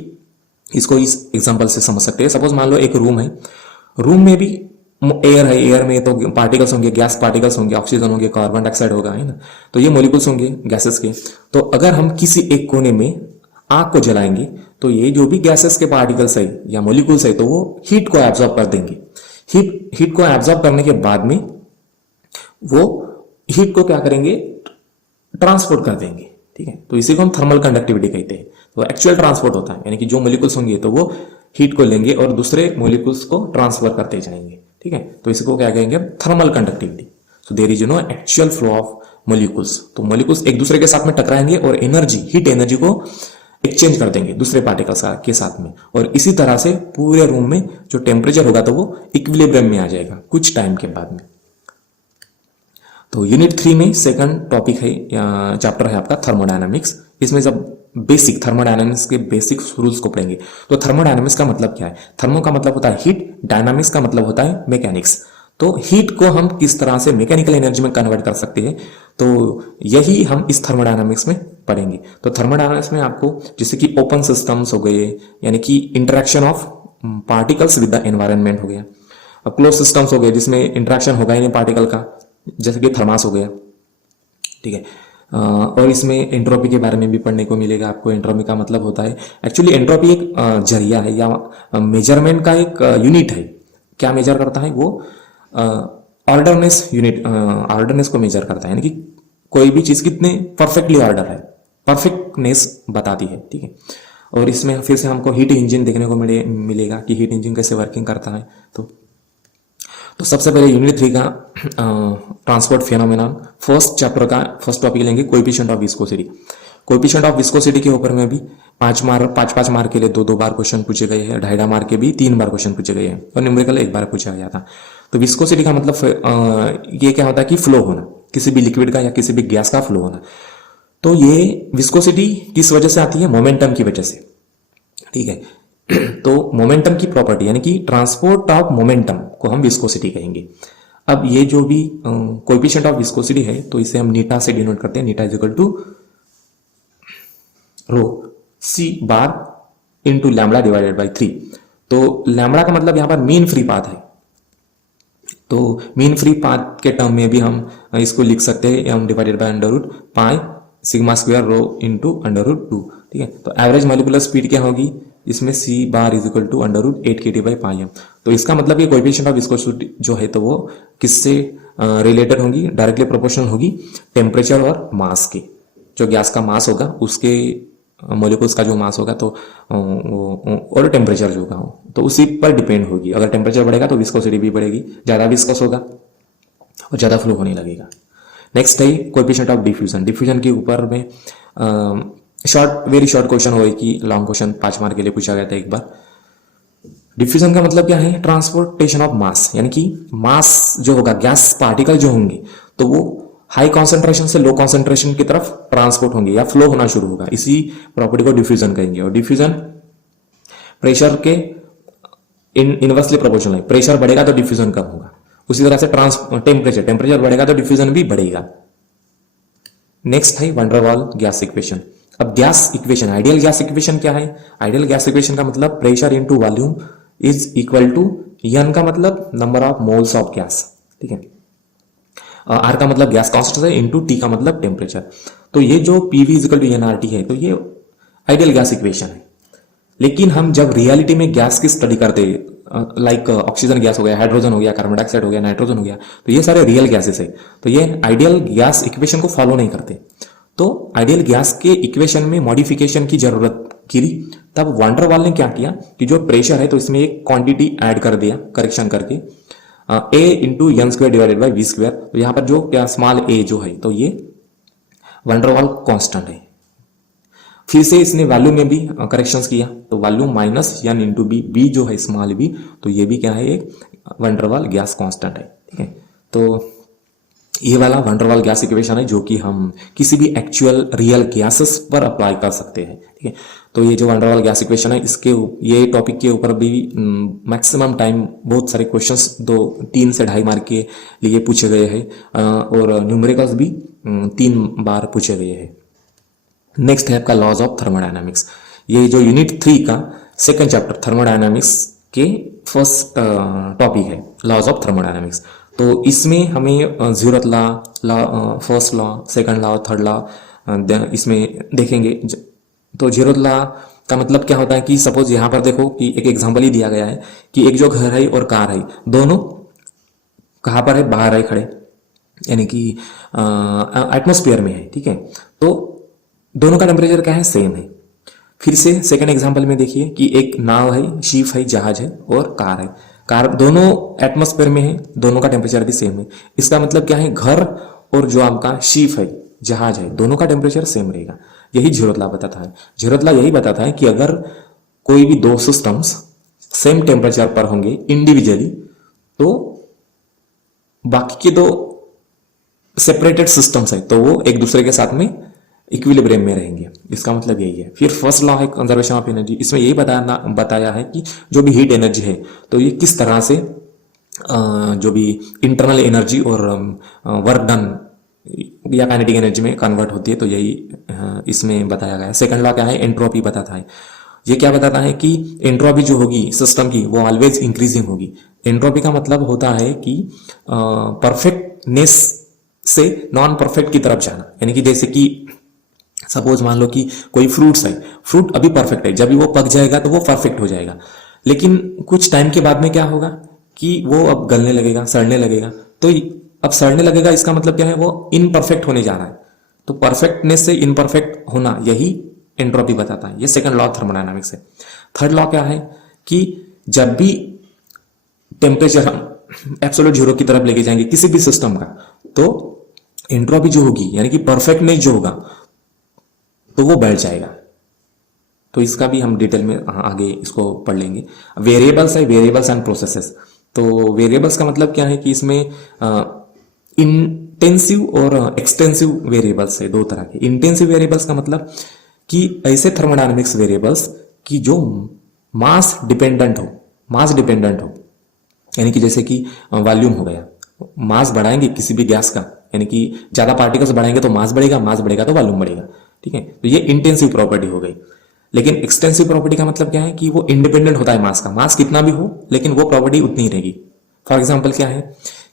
इसको इस एग्जांपल से समझ सकते हैं। सपोज मान लो एक रूम है, रूम में भी एयर है, एयर में तो पार्टिकल्स होंगे, गैस पार्टिकल्स होंगे, ऑक्सीजन होंगे, कार्बन डाइऑक्साइड होगा, है ना। तो ये मॉलिक्यूल्स होंगे गैसेस के। तो अगर हम किसी एक कोने में आग को जलाएंगे तो ये जो भी गैसेस के पार्टिकल्स है या मॉलिक्यूल्स है तो वो हीट को एब्जॉर्ब कर देंगे। हीट को एब्जॉर्ब करने के बाद में वो हीट को क्या करेंगे? ट्रांसपोर्ट कर देंगे। ठीक है। तो इसी को हम थर्मल कंडक्टिविटी कहते हैं। तो एक्चुअल ट्रांसपोर्ट होता है, यानी कि जो मोलिकुल्स होंगे तो वो हीट को लेंगे और दूसरे मोलिकुल्स को ट्रांसफर करते जाएंगे, ठीक है। तो इसको क्या कहेंगे, thermal conductivity. So there is no actual flow of molecules. तो मोलिकुल्स एक दूसरे के साथ में टकराएंगे और एनर्जी, हीट एनर्जी को एक्सचेंज कर देंगे दूसरे पार्टिकल्स के साथ में, और इसी तरह से पूरे रूम में जो टेम्परेचर होगा तो वो इक्विलिब्रियम में आ जाएगा कुछ टाइम के बाद में। तो यूनिट 3 में सेकंड टॉपिक है, चैप्टर है आपका थर्मोडायनामिक्स। इसमें जब बेसिक थर्मोडायनामिक्स के बेसिक रूल्स को पढ़ेंगे। तो थर्मोडायनामिक्स का मतलब क्या है, थर्मो का मतलब होता है हीट, डायनामिक्स का मतलब होता है मैकेनिक्स। तो हीट को हम किस तरह से मैकेनिकल एनर्जी में कन्वर्ट कर सकते हैं, तो यही हम इस थर्मोडायनामिक्स में पढ़ेंगे। तो थर्मोडायनामिक्स में आपको जैसे कि ओपन सिस्टम्स हो गए, यानी कि interaction of particles with the environment हो गया, अब क्लोज सिस्टम्स हो गए जिसमें इंटरेक्शन होगा ही नहीं पार्टिकल का, जैसे कि थर्मास हो गया, ठीक है। और इसमें एंट्रोपी के बारे में भी पढ़ने को मिलेगा आपको। एंट्रोपी का मतलब होता है, एक्चुअली एंट्रोपी एक जरिया है या मेजरमेंट का एक यूनिट है। क्या मेजर करता है वो, ऑर्डरनेस यूनिट, ऑर्डरनेस को मेजर करता है, यानी कि कोई भी चीज कितने परफेक्टली ऑर्डर है, परफेक्टनेस बताती है, ठीक है। और इसमें फिर से हमको हीट इंजन देखने को मिलेगा कि हीट इंजन कैसे वर्किंग करता है। तो सबसे पहले यूनिट 3 का ट्रांसपोर्ट फिनोमेनन, फर्स्ट चैप्टर का फर्स्ट टॉपिक लेंगे coefficient of viscosity. Coefficient of viscosity के ऊपर में भी 5 मार्क के लिए 2 बार क्वेश्चन पूछे गए हैं, 2.5 मार्क के भी 3 बार क्वेश्चन पूछे गए हैं, और न्यूमेरिकल 1 बार पूछा गया था। तो विस्कोसिटी का मतलब ये क्या होता है कि फ्लो होना, किसी भी लिक्विड का या किसी भी गैस का फ्लो होना। तो ये विस्कोसिटी किस वजह से आती है, मोमेंटम की वजह से, ठीक है। तो मोमेंटम की प्रॉपर्टी यानी कि ट्रांसपोर्ट ऑफ मोमेंटम को हम विस्कोसिटी कहेंगे। अब ये जो भी कोएफिशिएंट ऑफ विस्कोसिटी है तो इसे हम नीटा से डिनोट करते हैं। Eta is equal to rho c bar into lambda divided by 3। तो लैम्बडा का मतलब यहां पर मीन फ्री पाथ है, तो मीन फ्री पाथ के टर्म में भी हम इसको लिख सकते हैं m divided by under root pi sigma square rho into under root 2, ठीक है। तो एवरेज मॉलिक्यूलर स्पीड क्या होगी इसमें, c bar is equal to under root 8 kT by pi M. तो इसका मतलब ये कोएफिशिएंट ऑफ विस्कोसिटी जो है तो वो किससे रिलेटेड होगी, डायरेक्टली प्रोपोर्शनल होगी टेम्परेचर और मास के। जो गैस का मास होगा उसके मोलिकुल्स का जो मास होगा तो और टेम्परेचर जो होगा तो उसी पर डिपेंड होगी। अगर टेम्परेचर बढ़ेगा तो विस्कोसिटी भी बढ़ेगी, ज़्यादा विस्कस होगा और ज़्यादा फ्लो होने लगेगा। नेक्स्ट है कोएफिशिएंट ऑफ डिफ्यूजन। डिफ्यूजन के ऊपर में वेरी शॉर्ट क्वेश्चन हो कि लॉन्ग क्वेश्चन 5 मार्क के लिए पूछा गया था एक बार। डिफ्यूजन का मतलब क्या है, ट्रांसपोर्टेशन ऑफ मास, यानी कि मास जो होगा, गैस पार्टिकल जो होंगे तो वो हाई कॉन्सेंट्रेशन से लो कॉन्सेंट्रेशन की तरफ ट्रांसपोर्ट होंगे या फ्लो होना शुरू होगा, इसी प्रॉपर्टी को डिफ्यूजन कहेंगे। और डिफ्यूजन प्रेशर के इनवर्सली प्रोपोर्शनल है, प्रेशर बढ़ेगा तो डिफ्यूजन कम होगा, उसी तरह से टेम्परेचर बढ़ेगा तो डिफ्यूजन भी बढ़ेगा। नेक्स्ट है van der Waal gas equation. अब gas equation, ideal gas equation क्या है, आइडियल गैस इक्वेशन का मतलब pressure into volume is equal to, n का मतलब number of moles of gas, ठीक है, आर का मतलब गैस कॉन्स्टेंट है, इनटू टी का मतलब टेम्परेचर। तो ये जो PV is equal to nRT है तो ये आइडियल गैस इक्वेशन है। लेकिन हम जब रियलिटी में गैस की स्टडी करते हैं, लाइक ऑक्सीजन गैस हो गया, हाइड्रोजन हो गया, कार्बन डाइऑक्साइड हो गया, नाइट्रोजन हो गया, तो ये सारे रियल गैसेस है, तो ये आइडियल गैस इक्वेशन को फॉलो नहीं करते। तो आइडियल गैस के इक्वेशन में मॉडिफिकेशन की जरूरत गिरी, तब वैन डर वाल ने क्या किया कि जो प्रेशर है तो इसमें एक क्वांटिटी ऐड कर दिया करेक्शन करके, a into n square divided by V square. तो यहाँ पर जो क्या स्मॉल ए जो है तो ये वैन डर वाल कांस्टेंट है। फिर से इसने वैल्यू में भी करेक्शंस किया, तो volume minus n into b, b जो है स्मॉल बी, तो ये भी क्या है एक van der Waal gas constant है, ठीक है। तो ये वाला van der Waal gas equation है जो कि हम किसी भी एक्चुअल रियल गैसेस पर अप्लाई कर सकते हैं, ठीक है। तो ये जो van der Waal gas equation है इसके ये टॉपिक के ऊपर भी मैक्सिमम टाइम बहुत सारे क्वेश्चंस 3 से 2.5 मार्क के लिए पूछे गए हैं और न्यूमेरिकल्स भी 3 बार पूछे गए हैं। नेक्स्ट है आपका लॉज ऑफ थर्मोडायनामिक्स। ये जो यूनिट 3 का सेकंड चैप्टर थर्मोडायनामिक्स के फर्स्ट टॉपिक है लॉज ऑफ थर्मोडायनामिक्स। तो इसमें हमें zeroth law, first law, second law, third law इसमें देखेंगे। तो जीरोथ लॉ का मतलब क्या होता है कि सपोज यहाँ पर देखो कि एक एग्जांपल ही दिया गया है कि एक जो घर है और कार है दोनों कहाँ पर है, बाहर है खड़े, यानी कि एटमॉस्फेयर में है, ठीक है। तो दोनों का टेम्परेचर क्या है, सेम है। फिर से सेकंड एग्जांपल में देखिए कि एक नाव है, शिप है, जहाज है और कार है। कार दोनों एटमॉस्फेयर में है, दोनों का टेम्परेचर भी सेम है। इसका मतलब क्या है, घर और जो आपका शिप है, जहाज है, दोनों का टेम्परेचर सेम रहेगा। यही जीरोथ बताता है। जीरोथ यही बताता है कि अगर कोई भी दो सिस्टम्स सेम टेम्परेचर पर होंगे इंडिविजुअली, तो बाकी के दो सेपरेटेड सिस्टम्स है तो वो एक दूसरे के साथ में इक्विलिब्रियम में रहेंगे। इसका मतलब यही है। फिर फर्स्ट लॉ है कंजर्वेशन ऑफ एनर्जी, इसमें यही बताया है कि जो भी हीट एनर्जी है तो ये किस तरह से जो भी इंटरनल एनर्जी और वर्क डन या काइनेटिक एनर्जी में कन्वर्ट होती है, तो यही इसमें बताया गया है। सेकंड लॉ क्या है, एंट्रोपी बताता है। ये क्या बताता है कि एंट्रोपी जो होगी सिस्टम की वो ऑलवेज इंक्रीजिंग होगी। एंट्रोपी का मतलब होता है कि परफेक्टनेस से नॉन परफेक्ट की तरफ जाना। यानी कि जैसे कि सपोज मान लो कि कोई फ्रूट्स है, फ्रूट अभी परफेक्ट है, जब भी वो पक जाएगा तो वो परफेक्ट हो जाएगा, लेकिन कुछ टाइम के बाद में क्या होगा कि वो अब गलने लगेगा, सड़ने लगेगा। तो अब सड़ने लगेगा इसका मतलब क्या है, वो इनपरफेक्ट होने जा रहा है। तो परफेक्टनेस से इनपरफेक्ट होना, यही एंट्रोपी बताता है। ये सेकंड लॉ थर्मोडायनामिक्स है। थर्ड लॉ क्या है कि जब भी टेम्परेचर हम एब्सोल्यूट जीरो की तरफ लेके जाएंगे किसी भी सिस्टम का, तो एंट्रोपी जो होगी यानी कि परफेक्टनेस जो होगा तो वो बढ़ जाएगा। तो इसका भी हम डिटेल में आगे इसको पढ़ लेंगे। वेरिएबल्स है, वेरिएबल्स एंड प्रोसेसेस। तो वेरिएबल्स का मतलब क्या है कि इसमें इंटेंसिव और एक्सटेंसिव वेरिएबल्स है, दो तरह के। इंटेंसिव वेरिएबल्स का मतलब कि ऐसे थर्मोडायनेमिक्स वेरिएबल्स कि जो मास डिपेंडेंट हो, मास डिपेंडेंट हो। यानी कि जैसे कि वॉल्यूम हो गया, मास बढ़ाएंगे किसी भी गैस का, यानी कि ज्यादा पार्टिकल्स बढ़ाएंगे तो मास बढ़ेगा, मास बढ़ेगा तो वॉल्यूम बढ़ेगा। ठीक है, तो ये इंटेंसिव प्रॉपर्टी हो गई। लेकिन एक्सटेंसिव प्रॉपर्टी का मतलब क्या है कि वो इंडिपेंडेंट होता है मास का, मास कितना भी हो लेकिन वो प्रॉपर्टी उतनी ही रहेगी। फॉर एग्जाम्पल क्या है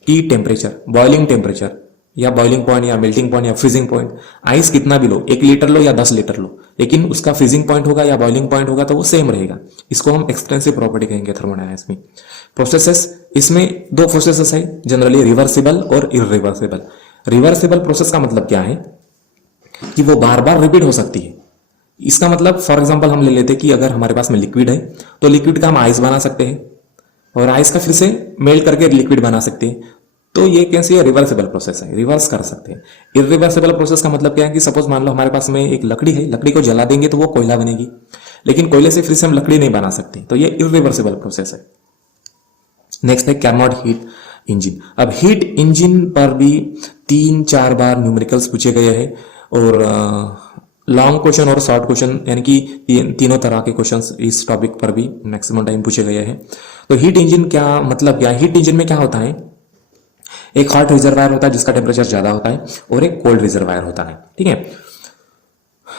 कि टेम्परेचर, बॉइलिंग टेम्परेचर या बॉइलिंग पॉइंट या मेल्टिंग पॉइंट या फ्रीजिंग पॉइंट, आइस कितना भी लो, 1 लीटर लो या 10 लीटर लो, लेकिन उसका फ्रीजिंग पॉइंट होगा या बॉइलिंग पॉइंट होगा तो वो सेम रहेगा। इसको हम एक्सटेंसिव प्रॉपर्टी कहेंगे थर्मोडायनामिक्स में। प्रोसेसेस, इसमें दो प्रोसेसेस है जनरली, रिवर्सिबल और इरिवर्सिबल। रिवर्सिबल प्रोसेस का मतलब क्या है कि वो बार बार रिपीट हो सकती है। इसका मतलब फॉर एग्जांपल हम ले लेते हैं कि अगर हमारे पास में लिक्विड है तो लिक्विड का हम आइस बना सकते हैं और आइस का फिर से मेल्ट करके लिक्विड बना सकते हैं। तो ये कैसी है, रिवर्सिबल प्रोसेस है, रिवर्स कर सकते हैं। इरिवर्सिबल प्रोसेस का मतलब क्या है कि सपोज मान लो हमारे पास में एक लकड़ी है, लकड़ी को जला देंगे तो वो कोयला बनेगी, लेकिन कोयले से फिर से हम लकड़ी नहीं बना सकते, तो ये इरिवर्सिबल प्रोसेस है। नेक्स्ट है कैरनोट हीट इंजन। अब हीट इंजन पर भी 3-4 बार न्यूमेरिकल्स पूछे गए हैं और लॉन्ग क्वेश्चन और शॉर्ट क्वेश्चन यानी कि तीनों तरह के क्वेश्चंस इस टॉपिक पर भी मैक्सिमम टाइम पूछे गए हैं। तो हीट इंजन क्या मतलब क्या है, हीट इंजन में क्या होता है, एक हॉट रिजर्वायर होता है जिसका टेम्परेचर ज्यादा होता है और एक कोल्ड रिजर्वायर होता है। ठीक है,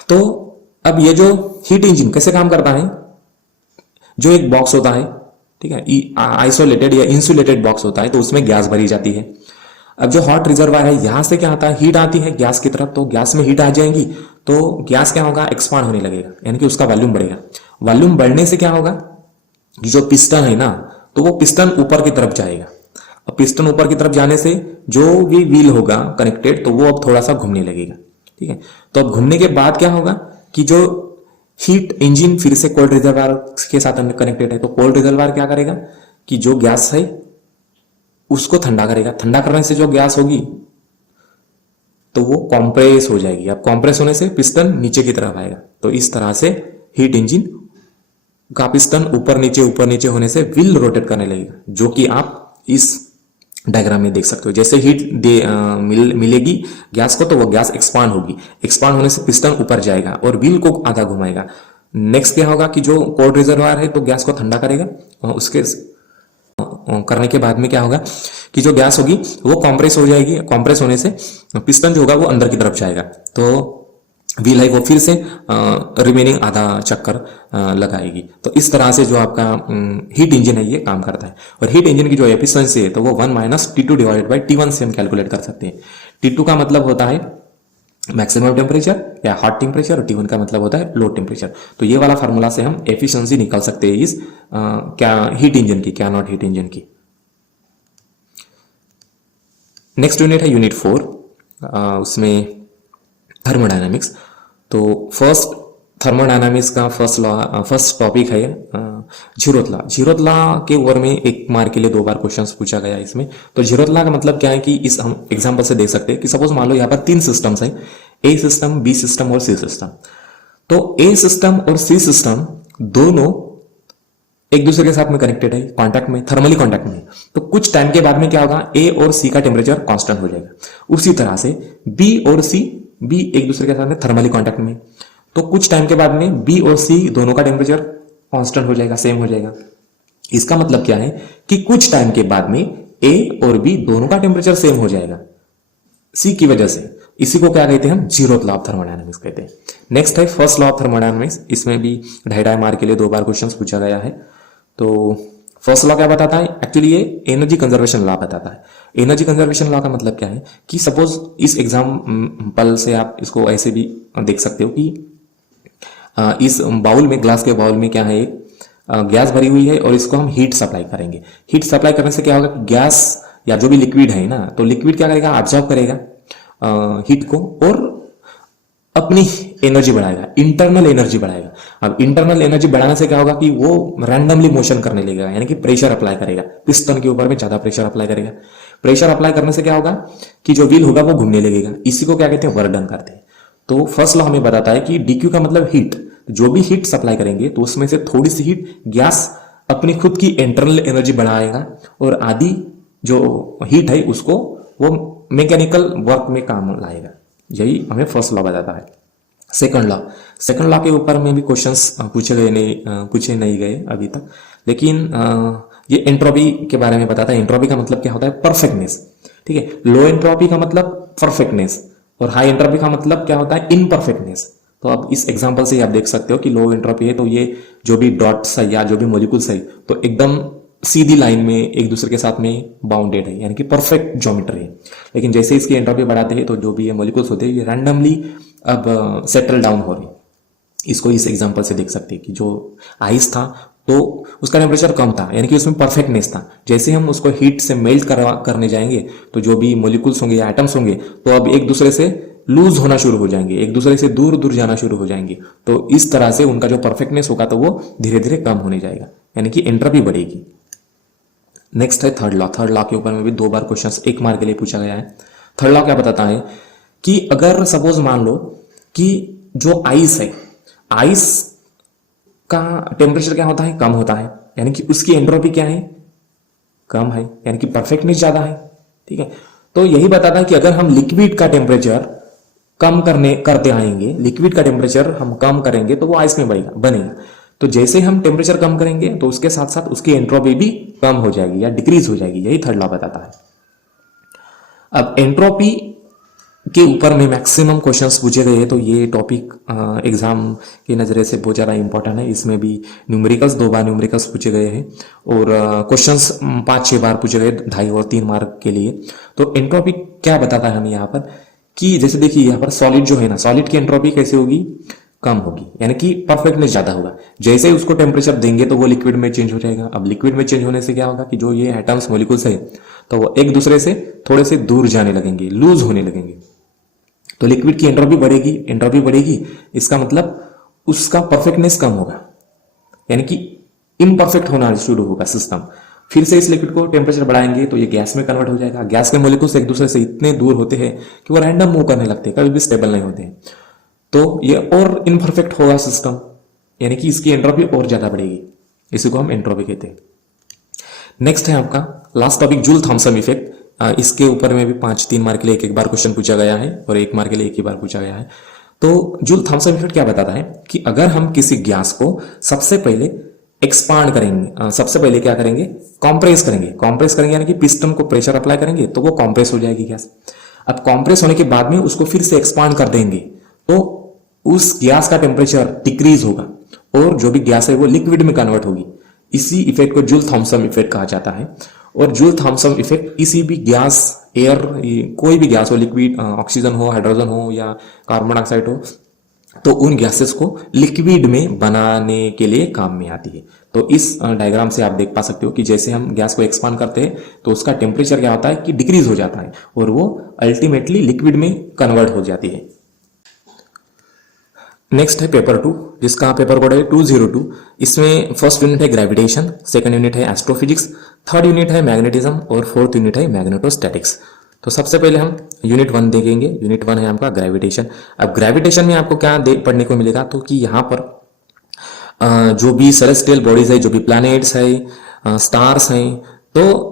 तो अब ये जो हीट इंजन कैसे काम करता है, जो एक बॉक्स होता है, ठीक है, आइसोलेटेड या इंसुलेटेड बॉक्स होता है, तो उसमें गैस भरी जाती है। अब जो हॉट रिजर्वायर है, यहां से क्या आता है, हीट आती है गैस की तरफ, तो गैस में हीट आ जाएगी तो गैस क्या होगा, एक्सपांड होने लगेगा, यानी कि उसका वॉल्यूम बढ़ेगा। वॉल्यूम बढ़ने से क्या होगा कि जो पिस्टन है ना, तो वो पिस्टन ऊपर की तरफ जाएगा। अब पिस्टन ऊपर की तरफ जाने से जो भी व्हील होगा कनेक्टेड, तो वो अब थोड़ा सा घूमने लगेगा। ठीक है, तो अब घूमने के बाद क्या होगा कि जो हीट इंजन फिर से कोल्ड रिजर्वायर के साथ कनेक्टेड है, तो कोल्ड रिजर्वायर क्या करेगा कि जो गैस है उसको ठंडा करेगा। ठंडा करने से जो गैस होगी तो वो कॉम्प्रेस हो जाएगी। अब कॉम्प्रेस होने से पिस्टन नीचे की तरफ आएगा। तो इस तरह से हीट इंजन का पिस्टन ऊपर नीचे होने से व्हील रोटेट करने लगेगा, जो कि आप इस डायग्राम में देख सकते हो। जैसे हीट मिलेगी गैस को तो वो गैस एक्सपांड होगी, एक्सपांड होने से पिस्टन ऊपर जाएगा और व्हील को आधा घुमाएगा। नेक्स्ट क्या होगा कि जो कोल्ड रिजर्वायर है तो गैस को ठंडा करेगा, उसके करने के बाद में क्या होगा कि जो गैस होगी वो कॉम्प्रेस हो जाएगी। कॉम्प्रेस होने से पिस्टन जो होगा वो अंदर की तरफ जाएगा, तो व्हील है वो फिर से रिमेनिंग आधा चक्कर लगाएगी। तो इस तरह से जो आपका हीट इंजन है ये काम करता है। और हीट इंजन की जो एफिशिएंसी है तो वो 1 - T2 डिवाइडेड बाई T1 से हम कैलकुलेट कर सकते हैं। T2 का मतलब होता है मैक्सिमम टेम्परेचर या हॉट टेम्परेचर, और T1 का मतलब होता है लो टेम्परेचर। तो ये वाला फार्मूला से हम एफिशिएंसी निकाल सकते हैं इस क्या हीट इंजन की, क्या नॉट हीट इंजन की। नेक्स्ट यूनिट है यूनिट 4, उसमें थर्मोडायनामिक्स। तो फर्स्ट थर्मोडायनामिक्स का फर्स्ट टॉपिक है जीरोथ लॉ। जीरोथ लॉ के ओवर में 1 मार्क के लिए 2 बार क्वेश्चंस पूछा गया है इसमें। तो जीरोथ लॉ का मतलब क्या है कि इस हम एग्जांपल से देख सकते हैं कि सपोज मान लो यहाँ पर 3 सिस्टम्स हैं, ए सिस्टम, बी सिस्टम और सी सिस्टम। तो ए सिस्टम और सी सिस्टम दोनों एक दूसरे के साथ में कनेक्टेड है, कांटेक्ट में, थर्मली कांटेक्ट में। तो कुछ टाइम के बाद में क्या होगा, ए और सी का टेम्परेचर कांस्टेंट हो जाएगा। उसी तरह से बी और सी भी एक दूसरे के साथ में थर्मली कांटेक्ट में, तो कुछ टाइम के बाद में बी और सी दोनों का टेम्परेचर कांस्टेंट हो जाएगा, सेम हो जाएगा। इसका मतलब क्या है कि कुछ टाइम के बाद में ए और बी दोनों का टेम्परेचर सेम हो जाएगा सी की वजह से। इसी को क्या कहते हैं हम, जीरोथ लॉ ऑफ थर्मोडायनामिक्स कहते हैं। नेक्स्ट है फर्स्ट लॉ ऑफ थर्मोडायनामिक्स। इसमें भी 2.5 मार्क के लिए 2 बार क्वेश्चन पूछा गया है। तो फर्स्ट लॉ क्या बताता है, एक्चुअली ये एनर्जी कंजर्वेशन लॉ बताता है। एनर्जी कंजर्वेशन लॉ का मतलब क्या है कि सपोज इस एग्जाम्पल से आप इसको ऐसे भी देख सकते हो कि इस बाउल में, ग्लास के बाउल में क्या है, एक गैस भरी हुई है और इसको हम हीट सप्लाई करेंगे। हीट सप्लाई करने से क्या होगा, गैस या जो भी लिक्विड है ना, तो लिक्विड क्या करेगा, ऑब्जॉर्व करेगा हीट को और अपनी एनर्जी बढ़ाएगा, इंटरनल एनर्जी बढ़ाएगा। अब इंटरनल एनर्जी बढ़ाने से क्या होगा कि वो रैंडमली मोशन करने लगेगा, यानी कि प्रेशर अप्लाई करेगा, पिस्टन के ऊपर में ज्यादा प्रेशर अप्लाई करेगा। प्रेशर अप्लाई करने से क्या होगा कि जो व्हील होगा वो घूमने लगेगा। इसी को क्या कहते हैं, वर्क डन करते हैं। तो फर्स्ट लॉ हमें बताता है कि डीक्यू का मतलब हीट, जो भी हीट सप्लाई करेंगे तो उसमें से थोड़ी सी हीट गैस अपनी खुद की इंटरनल एनर्जी बढ़ाएगा और आधी जो हीट है उसको वो मैकेनिकल वर्क में काम लाएगा। यही हमें फर्स्ट लॉ बताता है। सेकंड लॉ के ऊपर में भी क्वेश्चंस पूछे नहीं गए अभी तक, लेकिन ये एंट्रोपी के बारे में बताता है। एंट्रोपी का मतलब क्या होता है, परफेक्टनेस। ठीक है, लो एंट्रोपी का मतलब परफेक्टनेस और हाई एंट्रोपी का मतलब क्या होता है, इनपरफेक्टनेस। तो अब इस एग्जांपल से आप देख सकते हो कि लो एंट्रोपी है तो ये जो भी डॉट्स है या जो भी मॉलिक्यूल्स है तो एकदम सीधी लाइन में एक दूसरे के साथ में बाउंडेड है, यानी कि परफेक्ट ज्योमेट्री है। लेकिन जैसे इसकी एंट्रोपी बढ़ाते हैं तो जो भी ये मॉलिक्यूल्स होते हैं ये रैंडमली अब सेटल डाउन हो रही। इसको इस एग्जांपल से देख सकते हैं कि जो आइस था तो उसका टेम्परेचर कम था, यानी कि उसमें परफेक्टनेस था। जैसे हम उसको हीट से मेल्ट करने जाएंगे तो जो भी मॉलिक्यूल्स होंगे या एटम्स होंगे तो अब एक दूसरे से लूज होना शुरू हो जाएंगे, एक दूसरे से दूर दूर जाना शुरू हो जाएंगे। तो इस तरह से उनका जो परफेक्टनेस होगा तो वो धीरे धीरे कम होने जाएगा, यानी कि एंट्रोपी बढ़ेगी। नेक्स्ट है थर्ड लॉ। थर्ड लॉ के ऊपर में भी 2 बार क्वेश्चन 1 मार्क के लिए पूछा गया है। थर्ड लॉ क्या बताता है कि अगर सपोज मान लो कि जो आइस है, आइस का टेम्परेचर क्या होता है, कम होता है, यानी कि उसकी एंट्रोपी क्या है, कम है, यानी कि परफेक्टनेस ज्यादा है। ठीक है, तो यही बताता है कि अगर हम लिक्विड का टेम्परेचर कम करते आएंगे, लिक्विड का टेम्परेचर हम कम करेंगे तो वो आइस में बनेगा। तो जैसे हम टेम्परेचर कम करेंगे तो उसके साथ साथ उसकी एंट्रोपी भी कम हो जाएगी या डिक्रीज हो जाएगी। यही थर्ड लॉ बताता है। अब एंट्रोपी के ऊपर में मैक्सिमम क्वेश्चंस पूछे गए हैं, तो ये टॉपिक एग्जाम के नजरे से बहुत ज्यादा इंपॉर्टेंट है। इसमें भी न्यूमेरिकल्स 2 बार न्यूमेरिकल्स पूछे गए हैं और क्वेश्चंस 5-6 बार पूछे गए 2.5 और 3 मार्क के लिए। तो एंट्रोपी क्या बताता है हमें यहाँ पर कि जैसे देखिए यहाँ पर सॉलिड जो है ना, सॉलिड की एंट्रोपी कैसे होगी, कम होगी, यानी कि परफेक्टनेस ज्यादा होगा। जैसे ही उसको टेम्परेचर देंगे तो वो लिक्विड में चेंज हो जाएगा। अब लिक्विड में चेंज होने से क्या होगा कि जो ये एटम्स मॉलिक्यूल्स है तो वो एक दूसरे से थोड़े से दूर जाने लगेंगे, लूज होने लगेंगे। तो लिक्विड की एंट्रोपी बढ़ेगी, इसका मतलब उसका परफेक्टनेस कम होगा, यानी कि इम्परफेक्ट होना शुरू होगा सिस्टम। फिर से इस लिक्विड को टेम्परेचर बढ़ाएंगे तो ये गैस में कन्वर्ट हो जाएगा। गैस के मॉलिक्यूल्स एक दूसरे से इतने दूर होते हैं कि वो रैंडम मूव करने लगते हैं, कभी भी स्टेबल नहीं होते हैं। तो ये और इनपरफेक्ट होगा सिस्टम, यानी कि इसकी एंट्रोपी और ज्यादा बढ़ेगी। इसी को हम एंट्रोपी कहते हैं। नेक्स्ट है आपका last topic, joule Thompson effect. इसके ऊपर में भी 5-3 मार्क के लिए 1-1 बार क्वेश्चन पूछा गया है और 1 मार्क के लिए 1 ही बार पूछा गया है। तो जूल थॉम्सन इफेक्ट क्या बताता है कि अगर हम किसी गैस को सबसे पहले एक्सपांड करेंगे, सबसे पहले क्या करेंगे, कॉम्प्रेस करेंगे, यानी कि पिस्टन को प्रेशर अप्लाई करेंगे तो वो कॉम्प्रेस हो जाएगी गैस। अब कॉम्प्रेस होने के बाद में उसको फिर से एक्सपांड कर देंगे तो उस गैस का टेम्परेचर डिक्रीज होगा और जो भी गैस है वो लिक्विड में कन्वर्ट होगी। इसी इफेक्ट को जूल थॉम्सन इफेक्ट कहा जाता है। और जूल थॉम्सन इफेक्ट किसी भी गैस, एयर, कोई भी गैस हो, लिक्विड, ऑक्सीजन हो, हाइड्रोजन हो या कार्बन डाइऑक्साइड हो, तो उन गैसेस को लिक्विड में बनाने के लिए काम में आती है। तो इस डायग्राम से आप देख पा सकते हो कि जैसे हम गैस को एक्सपांड करते हैं तो उसका टेम्परेचर क्या होता है कि डिक्रीज हो जाता है और वो अल्टीमेटली लिक्विड में कन्वर्ट हो जाती है। नेक्स्ट है पेपर 2, जिसका पेपर कोड है 202। इसमें फर्स्ट यूनिट है ग्रेविटेशन, सेकंड यूनिट है एस्ट्रोफिजिक्स, थर्ड यूनिट है मैग्नेटिज्म और फोर्थ यूनिट है मैग्नेटोस्टैटिक्स। तो सबसे पहले हम यूनिट 1 देखेंगे। यूनिट 1 है आपका ग्रेविटेशन। अब ग्रेविटेशन में आपको क्या पढ़ने को मिलेगा, तो कि यहाँ पर जो भी सेलेस्टियल बॉडीज है, जो भी प्लैनेट्स है, स्टार्स हैं, तो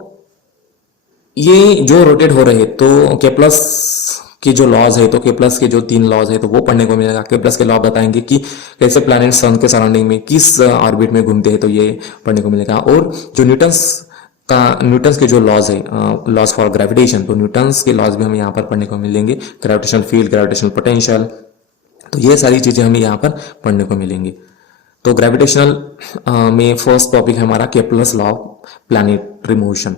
ये जो रोटेट हो रहे हैं, तो केप्लस के जो लॉज है, तो केप्लस के जो 3 लॉज है, तो वो पढ़ने को मिलेगा। केप्लस के लॉ बताएंगे कि कैसे प्लैनेट सन के सराउंडिंग में किस ऑर्बिट में घूमते हैं, तो ये पढ़ने को मिलेगा। और जो न्यूटन्स के जो लॉज है, लॉज फॉर ग्रेविटेशन, तो न्यूटन्स के लॉज भी हमें यहाँ पर पढ़ने को मिलेंगे। ग्रेविटेशनल फील्ड, ग्रेविटेशनल पोटेंशियल, तो ये सारी चीजें हमें यहाँ पर पढ़ने को मिलेंगी। तो ग्रेविटेशनल में फर्स्ट टॉपिक है हमारा केप्लस लॉ ऑफ प्लैनेटरी मोशन।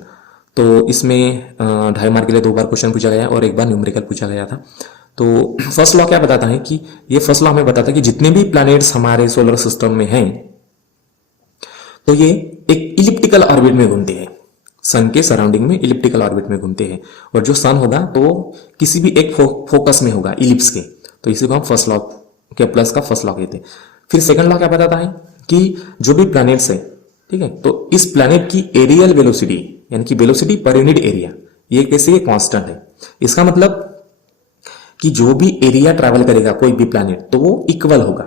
तो इसमें 2.5 मार्क के लिए 2 बार क्वेश्चन पूछा गया और 1 बार न्यूमेरिकल पूछा गया था। तो फर्स्ट लॉ क्या बताता है कि ये फर्स्ट लॉ हमें बताता है कि जितने भी प्लैनेट्स हमारे सोलर सिस्टम में हैं, तो ये एक इलिप्टिकल ऑर्बिट में घूमते हैं। सन के सराउंडिंग में इलिप्टिकल ऑर्बिट में घूमते हैं, और जो सन होगा तो किसी भी एक फोकस में होगा, इलिप्स के। तो इसी को हम फर्स्ट लॉ केप्लस का फर्स्ट लॉ कहते हैं। फिर सेकंड लॉ क्या बताता है कि जो भी प्लैनेट्स है, ठीक है, तो इस प्लैनेट की एरियल वेलोसिटी, यानी कि वेलोसिटी पर यूनिट एरिया, ये कैसे कांस्टेंट है। इसका मतलब कि जो भी एरिया ट्रैवल करेगा कोई भी प्लैनेट, तो वो इक्वल होगा।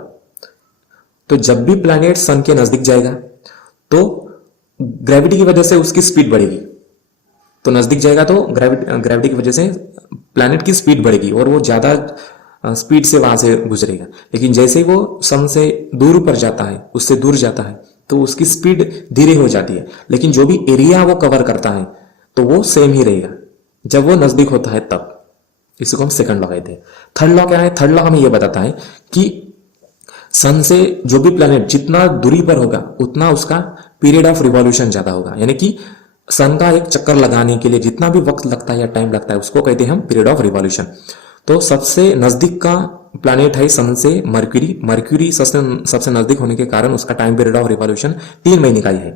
तो जब भी प्लैनेट सन के नजदीक जाएगा, तो ग्रेविटी की वजह से उसकी स्पीड बढ़ेगी। तो नजदीक जाएगा तो ग्रेविटी की वजह से प्लैनेट की स्पीड बढ़ेगी और वो ज्यादा स्पीड से वहां से गुजरेगा। लेकिन जैसे ही वो सन से दूर पर जाता है, उससे दूर जाता है, तो उसकी स्पीड धीरे हो जाती है। लेकिन जो भी एरिया वो कवर करता है, तो वो सेम ही रहेगा जब वो नजदीक होता है तब। इसी को हम सेकंड लॉ कहते हैं। थर्ड लॉ क्या है? थर्ड लॉ हमें यह बताता है कि सन से जो भी प्लैनेट जितना दूरी पर होगा, उतना उसका पीरियड ऑफ रिवॉल्यूशन ज्यादा होगा। यानी कि सन का एक चक्कर लगाने के लिए जितना भी वक्त लगता है या टाइम लगता है, उसको कहते हैं हम पीरियड ऑफ रिवॉल्यूशन। तो सबसे नजदीक का प्लैनेट है सन से मर्क्यूरी। मर्क्यूरी सबसे नजदीक होने के कारण उसका टाइम पीरियड ऑफ रिवॉल्यूशन 3 महीने का ही है।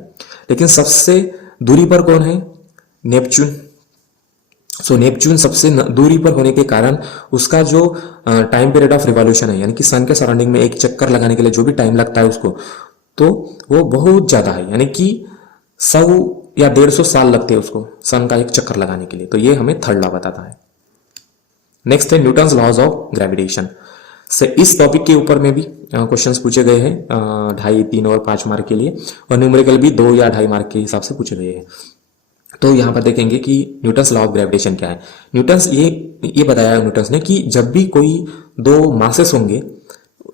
लेकिन सबसे दूरी पर कौन है? नेपच्यून। सो नेपच्यून सबसे दूरी पर होने के कारण उसका जो टाइम पीरियड ऑफ रिवॉल्यूशन है, यानी कि सन के सराउंडिंग में एक चक्कर लगाने के लिए जो भी टाइम लगता है उसको, तो वो बहुत ज्यादा है। यानी कि 100 या 150 साल लगते हैं उसको सन का एक चक्कर लगाने के लिए। तो ये हमें थर्ड लॉ बताता है। नेक्स्ट है न्यूटन्स लॉज ऑफ ग्रेविटेशन। से इस टॉपिक के ऊपर में भी क्वेश्चंस पूछे गए हैं 2.5, 3 और 5 मार्क के लिए, और न्यूमेरिकल भी 2 या 2.5 मार्क के हिसाब से पूछे गए हैं। तो यहां पर देखेंगे कि न्यूटन्स लॉ ऑफ ग्रेविटेशन क्या है। न्यूटन्स ये बताया न्यूटन्स ने कि जब भी कोई 2 मासेस होंगे,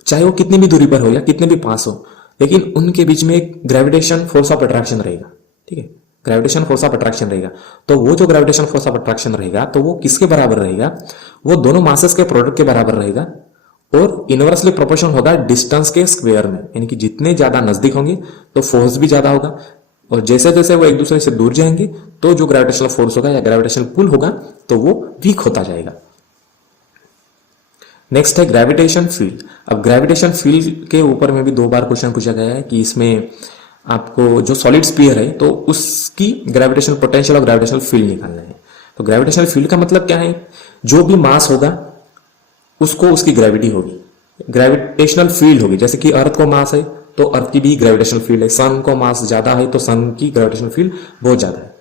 चाहे वो कितनी भी दूरी पर हो या कितने भी पास हो, लेकिन उनके बीच में एक ग्रेविटेशन फोर्स ऑफ अट्रैक्शन रहेगा। ठीक है, ग्रेविटेशन फोर्स ऑफ अट्रैक्शन रहेगा। तो वो जो ग्रेविटेशन फोर्स ऑफ अट्रैक्शन रहेगा, तो वो किसके बराबर रहेगा? वो दोनों मासेस के प्रोडक्ट के बराबर रहेगा, और इनवर्सली प्रोपोर्शनल होगा डिस्टेंस के स्क्वायर में। यानी कि जितने ज्यादा नजदीक होंगे तो फोर्स भी ज्यादा होगा, और जैसे जैसे वो एक दूसरे से दूर जाएंगे तो जो ग्रेविटेशनल फोर्स होगा या ग्रेविटेशनल पुल होगा, तो वो वीक होता जाएगा। नेक्स्ट है ग्रेविटेशन फील्ड। अब ग्रेविटेशन फील्ड के ऊपर में भी 2 बार क्वेश्चन पूछा गया है कि इसमें आपको जो सॉलिड स्फीयर है, तो उसकी ग्रेविटेशनल पोटेंशियल और ग्रेविटेशनल फील्ड निकालना है। तो ग्रेविटेशनल फील्ड का मतलब क्या है? जो भी मास होगा उसको उसकी ग्रेविटी होगी, ग्रेविटेशनल फील्ड होगी। जैसे कि अर्थ को मास है तो अर्थ की भी ग्रेविटेशनल फील्ड है, सन को मास ज्यादा है तो सन की ग्रेविटेशनल फील्ड बहुत ज्यादा है।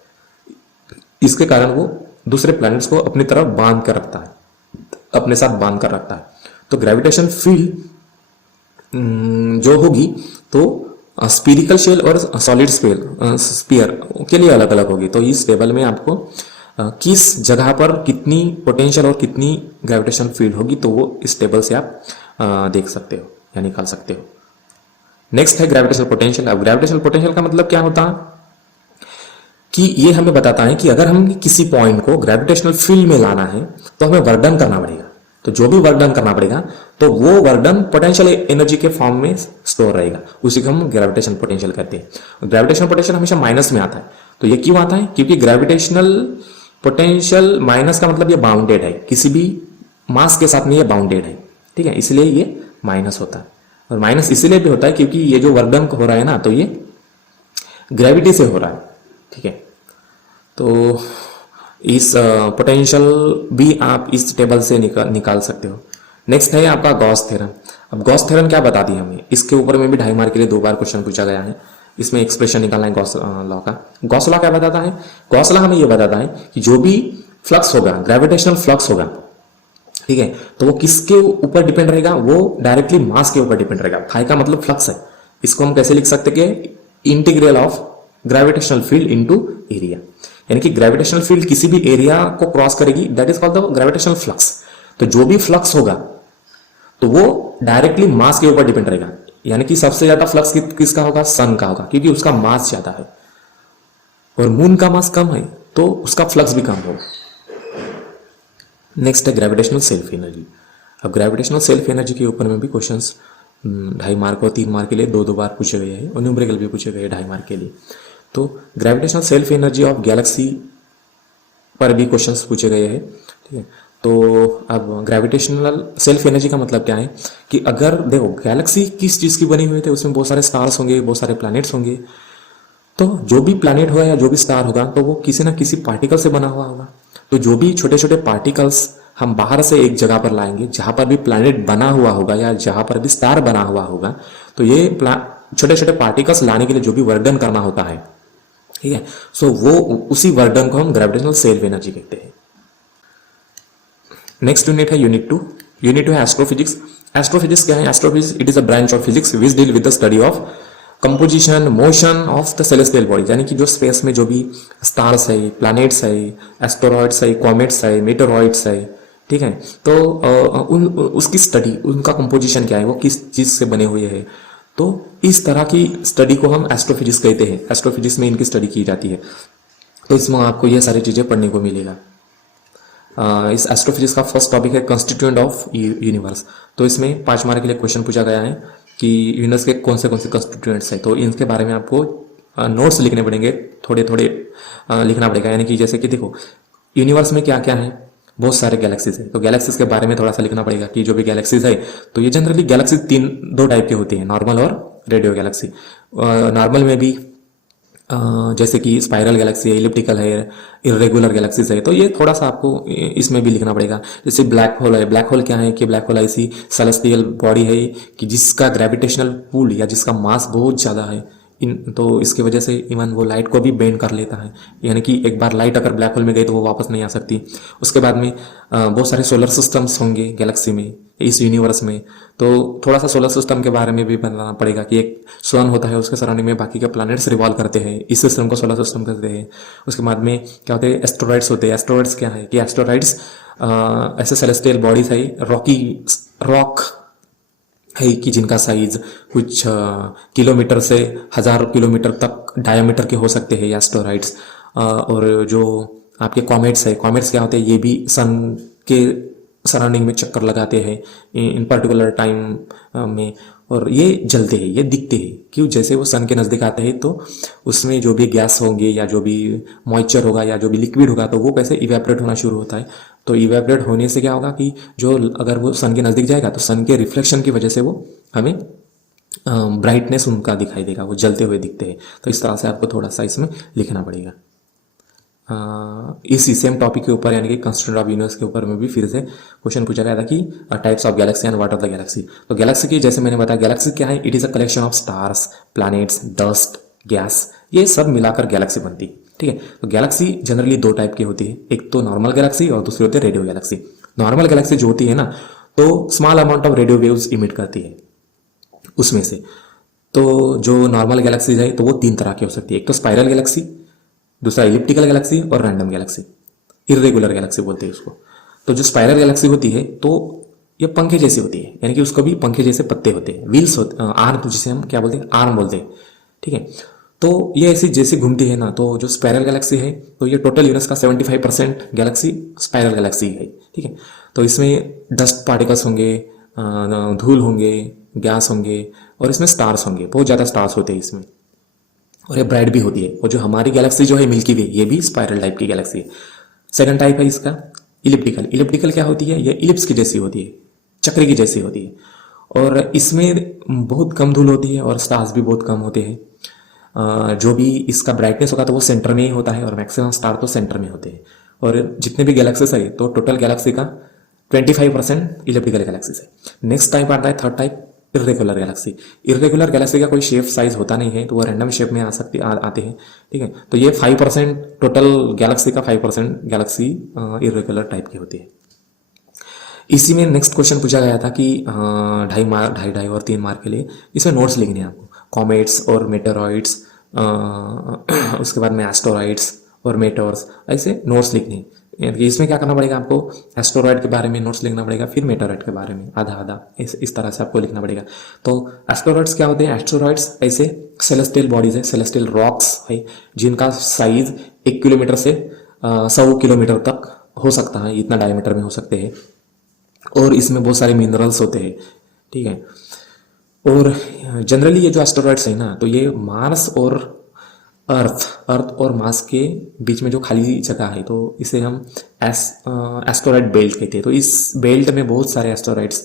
इसके कारण वो दूसरे प्लैनेट्स को अपनी तरफ बांध कर रखता है, अपने साथ बांध कर रखता है। तो ग्रेविटेशन फील्ड जो होगी, तो स्पीरिकल शेल और सॉलिड स्पीयर के लिए अलग अलग होगी। तो इस टेबल में आपको किस जगह पर कितनी पोटेंशियल और कितनी ग्रेविटेशन फील्ड होगी, तो वो इस टेबल से आप देख सकते हो या निकाल सकते हो। नेक्स्ट है ग्रेविटेशनल पोटेंशियल। अब ग्रेविटेशनल पोटेंशियल का मतलब क्या होता है कि ये हमें बताता है कि अगर हम किसी पॉइंट को ग्रेविटेशनल फील्ड में लाना है, तो हमें वर्क डन करना पड़ेगा। तो जो भी वर्क डन करना पड़ेगा, तो वो वर्क डन पोटेंशियल एनर्जी के फॉर्म में स्टोर रहेगा। उसी को हम ग्रेविटेशनल पोटेंशियल कहते हैं। ग्रेविटेशनल पोटेंशियल हमेशा माइनस में आता है। तो ये क्यों आता है? क्योंकि ग्रेविटेशनल पोटेंशियल माइनस का मतलब ये बाउंडेड है, किसी भी मास के साथ में ये बाउंडेड है। ठीक है, इसलिए ये माइनस होता है। और माइनस इसलिए भी होता है क्योंकि ये जो वर्क डन हो रहा है ना, तो ये ग्रेविटी से हो रहा है। ठीक है, तो इस पोटेंशियल भी आप इस टेबल से निकाल सकते हो। नेक्स्ट है आपका गॉस थ्योरम। अब गॉस थ्योरम क्या बता दी हमें, इसके ऊपर में भी 2.5 मार्क के लिए 2 बार क्वेश्चन पूछा गया है। इसमें एक्सप्रेशन निकालना है गॉस लॉ का। गॉस लॉ क्या बताता है? गॉस लॉ हमें ये बताता है कि जो भी फ्लक्स होगा, ग्रेविटेशनल फ्लक्स होगा, ठीक है, तो वो किसके ऊपर डिपेंड रहेगा? वो डायरेक्टली मास के ऊपर डिपेंड रहेगा। फाई का मतलब फ्लक्स है। इसको हम कैसे लिख सकते हैं कि integral of gravitational field into area, यानी कि ग्रेविटेशनल फील्ड किसी भी एरिया को क्रॉस करेगी, that is called the gravitational flux. तो जो भी फ्लक्स होगा तो वो डायरेक्टली मास के ऊपर डिपेंड रहेगा, यानी कि सबसे ज्यादा फ्लक्स किसका होगा? सन का होगा, क्योंकि उसका मास ज्यादा है, और मून का मास कम है तो उसका फ्लक्स भी कम होगा। नेक्स्ट है ग्रेविटेशनल सेल्फ एनर्जी। अब ग्रेविटेशनल सेल्फ एनर्जी के ऊपर में भी क्वेश्चंस 2.5 मार्क और 3 मार्क के लिए 2 बार पूछे गए हैं, और न्यूमेरिकल भी पूछे गए 2.5 मार्क के लिए। तो gravitational self energy of Galaxy पर भी क्वेश्चंस पूछे गए हैं, ठीक है। तो अब ग्रेविटेशनल सेल्फ एनर्जी का मतलब क्या है कि अगर देखो गैलेक्सी किस चीज़ की बनी हुई है, उसमें बहुत सारे स्टार्स होंगे, बहुत सारे प्लैनेट्स होंगे, तो जो भी प्लैनेट होगा या जो भी स्टार होगा तो वो किसी ना किसी पार्टिकल से बना हुआ होगा। तो जो भी छोटे छोटे पार्टिकल्स हम बाहर से एक जगह पर लाएंगे जहां पर भी प्लैनेट बना हुआ होगा या जहां पर भी स्टार बना हुआ होगा, तो ये छोटे छोटे पार्टिकल्स लाने के लिए जो भी वर्डन करना होता है, ठीक है, सो वो उसी वर्डन को हम ग्रेविटेशनल सेल्फ एनर्जी कहते हैं। नेक्स्ट यूनिट है यूनिट 2। यूनिट 2 है एस्ट्रोफिजिक्स। एस्ट्रोफिजिक्स क्या है? Astrophysics it is a branch of physics which deal with the study of composition motion of the celestial bodies, यानी कि जो स्पेस में जो भी स्टार्स है, प्लैनेट्स है, एस्टेरॉइड्स है, कॉमेट्स है, मेटेरॉइड्स है, ठीक है, तो उसकी स्टडी, उनका कंपोजिशन क्या है, वो किस चीज से बने हुए हैं, तो इस तरह की स्टडी को हम एस्ट्रोफिजिक्स कहते हैं। एस्ट्रोफिजिक्स में इनकी स्टडी की जाती है। तो इसमें आपको ये सारी चीजें पढ़ने को मिलेगा। इस एस्ट्रोफिजिक्स का फर्स्ट टॉपिक है कंस्टिट्यूएंट ऑफ यूनिवर्स। तो इसमें 5 मार्क के लिए क्वेश्चन पूछा गया है कि यूनिवर्स के कौन से कंस्टिट्यूएंट्स हैं। तो इनके बारे में आपको नोट्स लिखने पड़ेंगे, थोड़े थोड़े लिखना पड़ेगा। यानी कि जैसे कि देखो यूनिवर्स में क्या क्या है, बहुत सारे गैलेक्सीज है, तो गैलेक्सीज के बारे में थोड़ा सा लिखना पड़ेगा कि जो भी गैलेक्सीज है, तो ये जनरली गैलेक्सीज 2 टाइप के होती हैं, नॉर्मल और रेडियो गैलेक्सी। नॉर्मल में भी जैसे कि स्पाइरल गैलेक्सी है, इलिप्टिकल है, इरेगुलर गैलेक्सीज है, तो ये थोड़ा सा आपको इसमें भी लिखना पड़ेगा। जैसे ब्लैक होल है। ब्लैक होल क्या है कि ब्लैक होल ऐसी सेलेस्टियल बॉडी है कि जिसका ग्रेविटेशनल पुल या जिसका मास बहुत ज़्यादा है, तो इसकी वजह से इवन वो लाइट को भी बेंड कर लेता है, यानी कि एक बार लाइट अगर ब्लैक होल में गई तो वो वापस नहीं आ सकती। उसके बाद में बहुत सारे सोलर सिस्टम्स होंगे गैलेक्सी में, इस यूनिवर्स में, तो थोड़ा सा सोलर सिस्टम के बारे में भी बताना पड़ेगा कि एक सन होता है, उसके सराउंडिंग में बाकी के प्लैनेट्स रिवॉल्व करते हैं, इस सिस्टम को सोलर सिस्टम कहते हैं। उसके बाद में क्या होते हैं? एस्टेरॉइड्स होते हैं। एस्टेरॉइड्स क्या है कि एस्टेरॉइड्स ऐसे सेलेस्टियल बॉडीज है, रॉक है कि जिनका साइज कुछ किलोमीटर से 1000 किलोमीटर तक डायमीटर के हो सकते हैं एस्टेरॉइड्स। और जो आपके कॉमेट्स है, कॉमेट्स क्या होते हैं? ये भी सन के सराउंडिंग में चक्कर लगाते हैं इन पर्टिकुलर टाइम में, और ये जलते हैं, ये दिखते हैं। क्यों? जैसे वो सन के नज़दीक आते हैं तो उसमें जो भी गैस होंगे या जो भी मॉइस्चर होगा या जो भी लिक्विड होगा तो वो कैसे इवेपोरेट होना शुरू होता है। तो इवेपोरेट होने से क्या होगा कि जो अगर वो सन के नज़दीक जाएगा तो सन के रिफ्लेक्शन की वजह से वो हमें ब्राइटनेस उनका दिखाई देगा, वो जलते हुए दिखते हैं। तो इस तरह से आपको थोड़ा सा इसमें लिखना पड़ेगा। इसी सेम टॉपिक के ऊपर यानी कि कंस्टिट्यूएंट ऑफ यूनिवर्स के ऊपर में भी फिर से क्वेश्चन पूछा गया था कि types of galaxy and what are the galaxy. तो गैलेक्सी की जैसे मैंने बताया, गैलेक्सी क्या है? It is a collection of stars, planets, dust, gas, ये सब मिलाकर गैलेक्सी बनती है, ठीक है। तो गैलेक्सी जनरली 2 टाइप की होती है, एक तो नॉर्मल गैलेक्सी और दूसरी होती है रेडियो गैलेक्सी। नॉर्मल गैलेक्सी जो होती है ना, तो small amount of radio waves emit करती है उसमें से। तो जो नॉर्मल गैलेक्सीज है तो वो 3 तरह की हो सकती है, एक तो स्पाइरल गैलेक्सी, दूसरा इलिप्टिकल गैलेक्सी और रैंडम गैलेक्सी, इरेगुलर गैलेक्सी बोलते हैं उसको। तो जो स्पाइरल गैलेक्सी होती है तो ये पंखे जैसी होती है, यानी कि उसको भी पंखे जैसे पत्ते होते हैं, व्हील्स होते, आर्म, जिसे हम क्या बोलते हैं? आर्म बोलते हैं, ठीक है। तो ये ऐसी जैसे घूमती है ना, तो जो स्पाइरल गैलेक्सी है तो ये टोटल यूनिवर्स का 75% गैलेक्सी स्पाइरल गैलेक्सी है, ठीक है। तो इसमें डस्ट पार्टिकल्स होंगे, धूल होंगे, गैस होंगे, और इसमें स्टार्स होंगे, बहुत ज़्यादा स्टार्स होते हैं इसमें, और ये ब्राइट भी होती है। और जो हमारी गैलेक्सी जो है मिल्की वे, ये भी स्पाइरल टाइप की गैलेक्सी है। सेकंड टाइप है इसका इलिप्टिकल। इलिप्टिकल क्या होती है? ये इलिप्स की जैसी होती है, चक्र की जैसी होती है, और इसमें बहुत कम धूल होती है और स्टार्स भी बहुत कम होते हैं। जो भी इसका ब्राइटनेस होगा तो वो सेंटर में ही होता है, और मैक्सिमम स्टार तो सेंटर में होते हैं। और जितने भी गैलेक्सीज है तो टोटल गैलेक्सी का 25% इलिप्टिकल गैलेक्सी से। नेक्स्ट टाइप आता है third type irregular Galaxy. Irregular Galaxy का कोई शेप साइज होता नहीं है, तो वो रैंडम शेप में आते हैं, ठीक है। तो ये 5% टोटल गैलेक्सी का 5% गैलेक्सी इरेगुलर टाइप की होती है। इसी में नेक्स्ट क्वेश्चन पूछा गया था कि 2.5 और 3 मार्क के लिए इसमें नोट्स लिखने हैं आपको, कॉमेट्स और मेटेरॉइड्स, उसके बाद में एस्टेरॉइड्स और मेटोर्स, ऐसे नोट्स लिखने हैं। यानी कि इसमें क्या करना पड़ेगा आपको, एस्टेरॉइड के बारे में नोट्स लिखना पड़ेगा, फिर मेटेरॉइड के बारे में आधा आधा इस तरह से आपको लिखना पड़ेगा। तो एस्टेरॉइड्स क्या होते हैं, एस्टेरॉइड्स ऐसे सेलेस्टियल बॉडीज है, सेलेस्टियल रॉक्स है, जिनका साइज 1 किलोमीटर से 100 किलोमीटर तक हो सकता है, इतना डायमीटर में हो सकते हैं, और इसमें बहुत सारे मिनरल्स होते हैं, ठीक है। और जनरली ये जो एस्टेरॉइड्स है ना, तो ये मार्स और अर्थ और मार्स के बीच में जो खाली जगह है, तो इसे हम एस्टेरॉइड बेल्ट कहते हैं। तो इस बेल्ट में बहुत सारे एस्टेरॉइड्स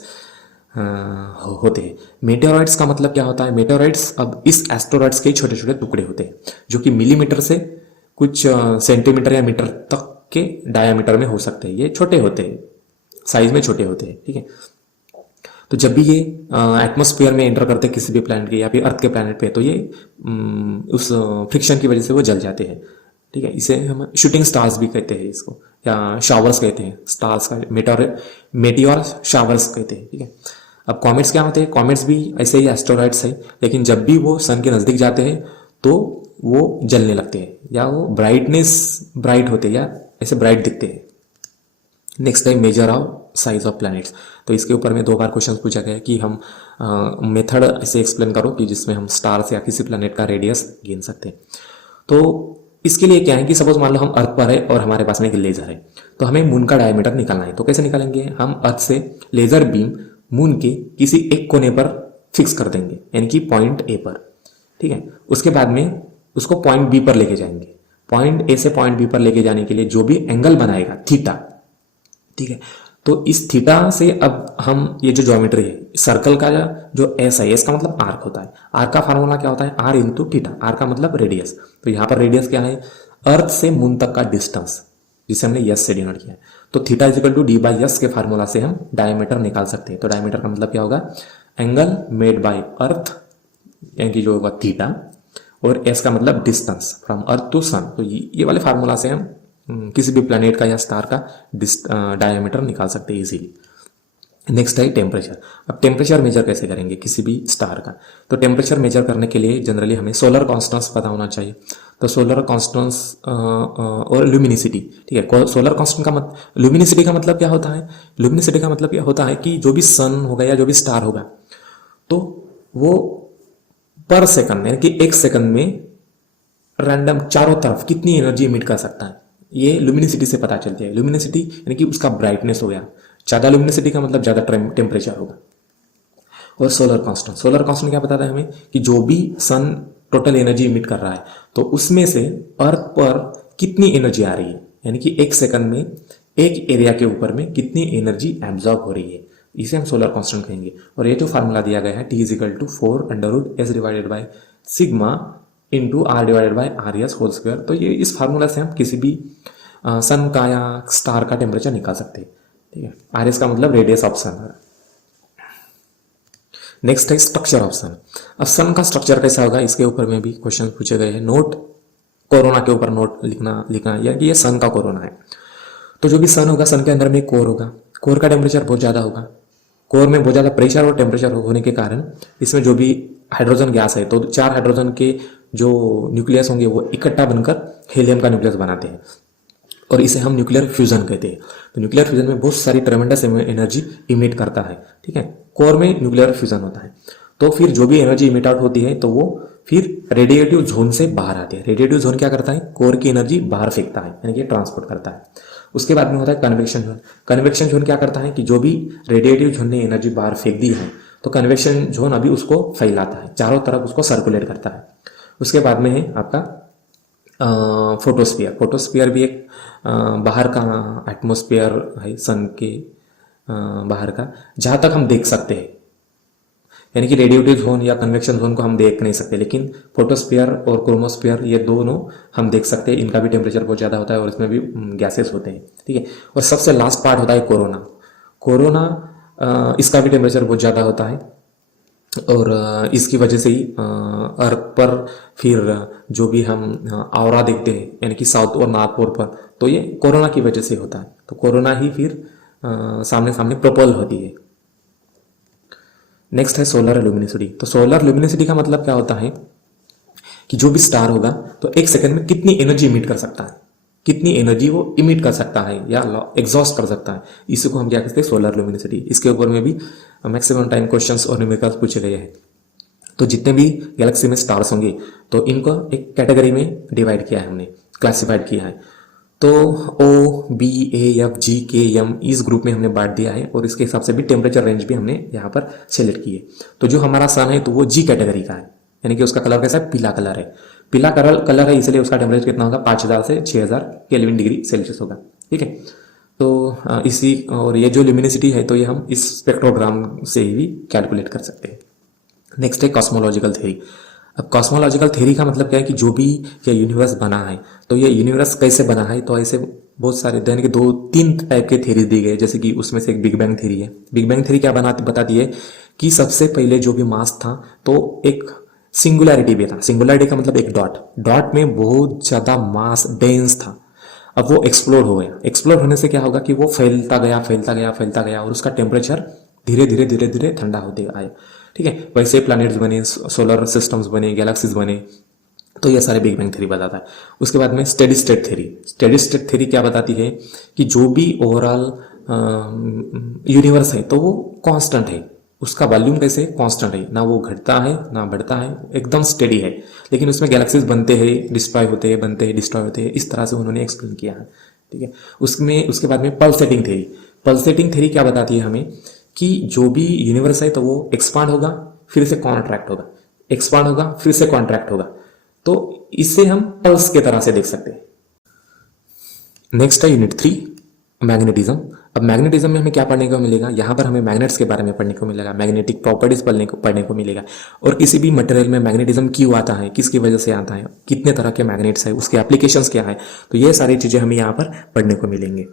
होते हैं। मेटेरॉइड्स का मतलब क्या होता है, मेटेरॉइड्स अब इस एस्टेरॉइड्स के छोटे छोटे टुकड़े होते हैं, जो कि मिलीमीटर से कुछ सेंटीमीटर या मीटर तक के डायामीटर में हो सकते हैं। ये छोटे होते हैं, साइज में छोटे होते हैं, ठीक है। तो जब भी ये एटमॉस्फेयर में एंटर करते हैं किसी भी प्लैनेट के या फिर अर्थ के प्लैनेट पे, तो ये उस फ्रिक्शन की वजह से वो जल जाते हैं, ठीक है। इसे हम शूटिंग स्टार्स भी कहते हैं इसको, या शावर्स कहते हैं, स्टार्स का मेटियोर शावर्स कहते हैं, ठीक है। अब कॉमेट्स क्या होते हैं, कॉमेट्स भी ऐसे ही एस्टेरॉइड्स है, लेकिन जब भी वो सन के नज़दीक जाते हैं तो वो जलने लगते हैं, या वो ब्राइट होते हैं, या ऐसे ब्राइट दिखते हैं। Next time measure of size of planets, तो इसके ऊपर में 2 बार क्वेश्चन पूछा गया कि हम मेथड ऐसे एक्सप्लेन करो कि जिसमें हम स्टार्स या किसी प्लैनेट का रेडियस गिन सकते हैं। तो इसके लिए क्या है कि सपोज मान लो हम अर्थ पर है और हमारे पास में एक लेजर है, तो हमें मून का डायमीटर निकालना है। तो कैसे निकालेंगे, हम अर्थ से लेजर बीम मून के किसी एक कोने पर फिक्स कर देंगे, यानी कि पॉइंट ए पर, ठीक है। उसके बाद में उसको पॉइंट बी पर लेके जाएंगे। पॉइंट ए से पॉइंट बी पर लेके जाने के लिए जो भी एंगल बनाएगा थीटा, ठीक है। तो इस थीटा से अब हम ये जो ज्योमेट्री है सर्कल का जो एस है, एस का मतलब आर्क होता है, आर्क का फार्मूला क्या होता है, आर इंटू थीटा, आर का मतलब रेडियस। तो यहाँ पर रेडियस क्या है, अर्थ से मून तक का डिस्टेंस, जिसे हमने यस से डिनोट किया है। तो theta is equal to d by s के फार्मूला से हम डायमीटर निकाल सकते हैं। तो डायमीटर का मतलब क्या होगा, एंगल मेड बाय अर्थ, यानी कि जो होगा थीटा, और एस का मतलब डिस्टेंस फ्रॉम अर्थ टू सन। तो ये वाले फार्मूला से हम किसी भी प्लैनेट का या स्टार का डायमीटर निकाल सकते हैं इजीली। नेक्स्ट है टेम्परेचर। अब टेम्परेचर मेजर कैसे करेंगे किसी भी स्टार का, तो टेम्परेचर मेजर करने के लिए जनरली हमें सोलर कॉन्स्टेंट्स पता होना चाहिए। तो सोलर कॉन्स्टेंट्स और ल्यूमिनिसिटी, ठीक है। सोलर कॉन्स्टेंट का ल्यूमिनिसिटी का मतलब क्या होता है, ल्यूमिनिसिटी का मतलब क्या होता है कि जो भी सन होगा या जो भी स्टार होगा, तो वो पर सेकंड यानी कि 1 सेकंड में रैंडम चारों तरफ कितनी एनर्जी इमिट कर सकता है, ये लुमिनिसिटी से पता चलती है। लुमिनिसिटी यानी कि उसका ब्राइटनेस हो गया, ज़्यादा लुमिनिसिटी का मतलब ज़्यादा टेम्परेचर होगा। और सोलर कांस्टेंट क्या बताता है हमें कि जो भी सन टोटल एनर्जी इमिट कर रहा है, तो उसमें से अर्थ पर कितनी एनर्जी आ रही है, यानी कि 1 सेकंड में एक एरिया के ऊपर में कितनी एनर्जी एब्जॉर्ब हो रही है, इसे हम सोलर कांस्टेंट कहेंगे। और ये जो फार्मूला दिया गया है, T is equal to 4√S divided by sigma into r divided by r s whole square. तो ये इस फार्मूला से हम किसी भी सन का या स्टार का टेम्परेचर निकाल सकते हैं, ठीक है। आर एस का मतलब रेडियस ऑफ सन। नेक्स्ट है स्ट्रक्चर ऑफ सन। अब सन का स्ट्रक्चर कैसा होगा, इसके ऊपर में भी क्वेश्चन पूछे गए हैं। नोट कोरोना के ऊपर नोट लिखना या कि ये सन का कोरोना है। तो जो भी सन होगा, सन के अंदर में कोर होगा, कोर का टेम्परेचर बहुत ज़्यादा होगा। कोर में बहुत ज़्यादा प्रेशर और टेम्परेचर होने के कारण इसमें जो भी हाइड्रोजन गैस है, तो 4 हाइड्रोजन के जो न्यूक्लियस होंगे वो इकट्ठा बनकर हीलियम का न्यूक्लियस बनाते हैं, और इसे हम न्यूक्लियर फ्यूजन कहते हैं। तो न्यूक्लियर फ्यूजन में बहुत सारी ट्रेमेंडस एनर्जी इमिट करता है, ठीक है। कोर में न्यूक्लियर फ्यूजन होता है, तो फिर जो भी एनर्जी इमिट आउट होती है तो वो फिर रेडिएटिव जोन से बाहर आती है। रेडिएटिव जोन क्या करता है, कोर की एनर्जी बाहर फेंकता है, यानी कि ट्रांसपोर्ट करता है। उसके बाद में होता है कन्वेक्शन जोन। कन्वेक्शन जोन क्या करता है कि जो भी रेडिएटिव जोन ने एनर्जी बाहर फेंक दी है, तो कन्वेक्शन जोन अभी उसको फैलाता है, चारों तरफ उसको सर्कुलेट करता है। उसके बाद में है आपका फोटोस्फीयर। फोटोस्फीयर भी एक बाहर का एटमॉस्फेयर है सन के बाहर का, जहाँ तक हम देख सकते हैं, यानी कि रेडिएटिव जोन या कन्वेक्शन जोन को हम देख नहीं सकते, लेकिन फोटोस्फीयर और क्रोमोस्फीयर ये दोनों हम देख सकते हैं। इनका भी टेम्परेचर बहुत ज़्यादा होता है और इसमें भी गैसेस होते हैं, ठीक है। और सबसे लास्ट पार्ट होता है कोरोना। कोरोना इसका भी टेम्परेचर बहुत ज़्यादा होता है और इसकी वजह से ही अर्थ पर फिर जो भी हम आवरा देखते हैं यानी कि साउथ और नॉर्थ पोल पर, तो ये कोरोना की वजह से होता है। तो कोरोना ही फिर सामने सामने प्रोपल होती है। नेक्स्ट है सोलर लुमिनिसिटी। तो सोलर लुमिनिसिटी का मतलब क्या होता है कि जो भी स्टार होगा तो एक सेकंड में कितनी एनर्जी इमिट कर सकता है, कितनी एनर्जी वो इमिट कर सकता है या एग्जॉस्ट कर सकता है, इसी को हम क्या कहते हैं सोलर लुमिनिसिटी। इसके ऊपर में भी मैक्सिमम टाइम क्वेश्चंस और न्यूमेरिकल्स पूछे गए हैं। तो जितने भी गैलेक्सी में स्टार्स होंगे तो इनको एक कैटेगरी में डिवाइड किया है, हमने क्लासिफाइड किया है। तो O B A F G के एम इस ग्रुप में हमने बांट दिया है और इसके हिसाब से भी टेम्परेचर रेंज भी हमने यहाँ पर सेलेक्ट किए। तो जो हमारा सन है तो वो जी कैटेगरी का है, यानी कि उसका कलर कैसा है, पीला कलर है। पीला कलर है इसलिए उसका टेम्परेचर कितना होगा, 5000 से 6000 केल्विन डिग्री सेल्सियस होगा। ठीक है, तो इसी और ये जो ल्यूमिनिसिटी है तो ये हम इस स्पेक्ट्रोग्राम से ही कैलकुलेट कर सकते हैं। नेक्स्ट है कॉस्मोलॉजिकल थ्योरी। अब कॉस्मोलॉजिकल थ्योरी का मतलब क्या है कि जो भी ये यूनिवर्स बना है तो ये यूनिवर्स कैसे बना है, तो ऐसे बहुत सारे यानी कि 2-3 टाइप के थ्योरी दी गई। जैसे कि उसमें से एक बिग बैंग थ्योरी है। बिग बैंग थ्योरी क्या बताती है कि सबसे पहले जो भी मास था तो एक सिंगुलैरिटी भी था। सिंगुलैरिटी का मतलब एक डॉट में बहुत ज्यादा मास डेंस था। अब वो एक्सप्लोर हो गया। एक्सप्लोर होने से क्या होगा कि वो फैलता गया और उसका टेम्परेचर धीरे धीरे ठंडा होते आया। ठीक है, वैसे प्लैनेट्स बने, सोलर सिस्टम्स बने, गैलेक्सीज बने। तो ये सारे बिग बैंग थ्योरी बताता है। उसके बाद में steady state theory. Steady state theory क्या बताती है कि जो भी ओवरऑल यूनिवर्स है तो वो कांस्टेंट है, उसका वॉल्यूम कैसे कांस्टेंट है, ना वो घटता है ना बढ़ता है, एकदम स्टेडी है। लेकिन उसमें गैलेक्सीज बनते हैं, डिस्ट्रॉय होते हैं, बनते हैं, डिस्ट्रॉय होते हैं, इस तरह से उन्होंने एक्सप्लेन किया है। ठीक है, उसमें उसके बाद में पल्सेटिंग थ्योरी। पल्सेटिंग थ्योरी क्या बताती है हमें कि जो भी यूनिवर्स है तो वो एक्सपांड होगा फिर से कॉन्ट्रैक्ट होगा, एक्सपांड होगा फिर से कॉन्ट्रैक्ट होगा। तो इससे हम पल्स के तरह से देख सकते हैं। नेक्स्ट है यूनिट 3 मैग्नेटिज्म। अब मैग्नेटिज्म में हमें क्या पढ़ने को मिलेगा, यहाँ पर हमें मैग्नेट्स के बारे में पढ़ने को मिलेगा, मैग्नेटिक प्रॉपर्टीज पढ़ने को मिलेगा और किसी भी मटेरियल में मैग्नेटिज्म क्यों आता है, किसकी वजह से आता है, कितने तरह के मैग्नेट्स है, उसके एप्लीकेशंस क्या है। तो ये सारी चीजें हमें यहाँ पर पढ़ने को मिलेंगे।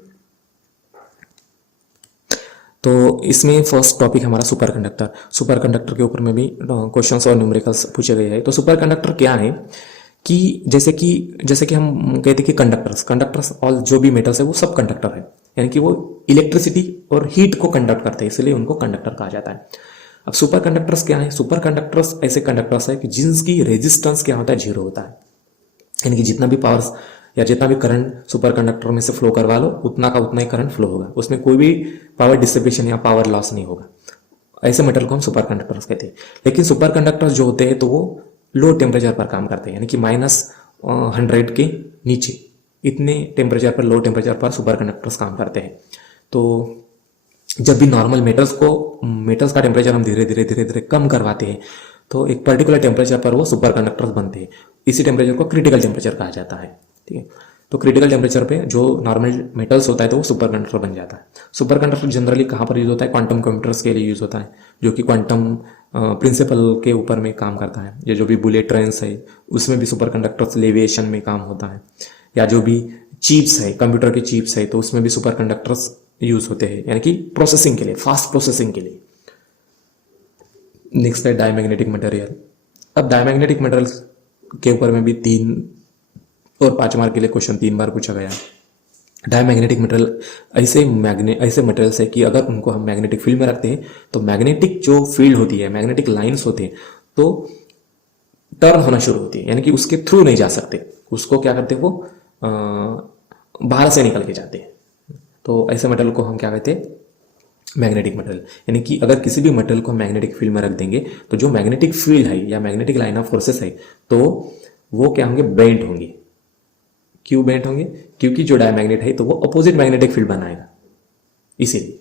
तो इसमें फर्स्ट टॉपिक हमारा सुपर कंडक्टर। सुपर कंडक्टर के ऊपर में भी क्वेश्चंस और न्यूमेरिकल्स पूछे गए हैं। तो सुपर कंडक्टर क्या है कि जैसे कि हम कहते हैं कि कंडक्टर्स और जो भी मेटल्स है वो सब कंडक्टर है, यानी कि वो इलेक्ट्रिसिटी और हीट को कंडक्ट करते हैं, इसलिए उनको कंडक्टर कहा जाता है। अब सुपर कंडक्टर्स क्या है, सुपर कंडक्टर्स ऐसे कंडक्टर्स है कि जिनकी रेजिस्टेंस क्या होता है, 0 होता है। यानी कि जितना भी पावर्स या जितना भी करंट सुपर कंडक्टर में से फ्लो करवा लो उतना का उतना ही करंट फ्लो होगा, उसमें कोई भी पावर डिसिपेशन या पावर लॉस नहीं होगा। ऐसे मेटल को हम सुपर कंडक्टर्स कहते हैं। लेकिन सुपर कंडक्टर्स जो होते हैं तो वो लो टेम्परेचर पर काम करते हैं, यानी कि -100 के नीचे, इतने टेम्परेचर पर, लो टेम्परेचर पर सुपर कंडक्टर्स काम करते हैं। तो जब भी नॉर्मल मेटल्स का टेम्परेचर हम धीरे धीरे कम करवाते हैं तो एक पर्टिकुलर टेम्परेचर पर वो सुपर कंडक्टर्स बनते हैं। इसी टेम्परेचर को क्रिटिकल टेम्परेचर कहा जाता है। ठीक है, तो क्रिटिकल टेम्परेचर पे जो नॉर्मल मेटल्स होता है तो वो सुपर कंडक्टर बन जाता है। सुपर कंडक्टर जनरली कहाँ पर यूज होता है, क्वांटम कंप्यूटर्स के लिए यूज होता है, जो कि क्वांटम प्रिंसिपल के ऊपर में काम करता है। ये जो भी बुलेट ट्रेन्स है उसमें भी सुपर कंडक्टर्स लेविएशन में काम होता है, या जो भी चिप्स है, कंप्यूटर के चिप्स है तो उसमें भी सुपर कंडक्टर्स यूज होते हैं, यानी कि प्रोसेसिंग के लिए, फास्ट प्रोसेसिंग के लिए। नेक्स्ट है डायमैग्नेटिक मटेरियल। अब डायमैग्नेटिक मटेरियल के ऊपर में भी 3 और 5 मार्क के लिए क्वेश्चन 3 बार पूछा गया। डायमैग्नेटिक मटेरियल ऐसे मटेरियल्स है कि अगर उनको हम मैग्नेटिक फील्ड में रखते हैं तो मैग्नेटिक जो फील्ड होती है, मैग्नेटिक लाइन्स होते हैं तो टर्न होना शुरू होती है, यानी कि उसके थ्रू नहीं जा सकते, उसको क्या करते हैं वो बाहर से निकल के जाते हैं। तो ऐसे मटेरियल को हम क्या कहते हैं, मैग्नेटिक मटेरियल। यानी कि अगर किसी भी मटेरियल को मैग्नेटिक फील्ड में रख देंगे तो जो मैग्नेटिक फील्ड है या मैग्नेटिक लाइन ऑफ फोर्सेस है तो वो क्या होंगे, बेंट होंगे। क्यों बेंट होंगे, क्योंकि जो डायमैग्नेट है तो वो अपोजिट मैग्नेटिक फील्ड बनाएगा, इसीलिए।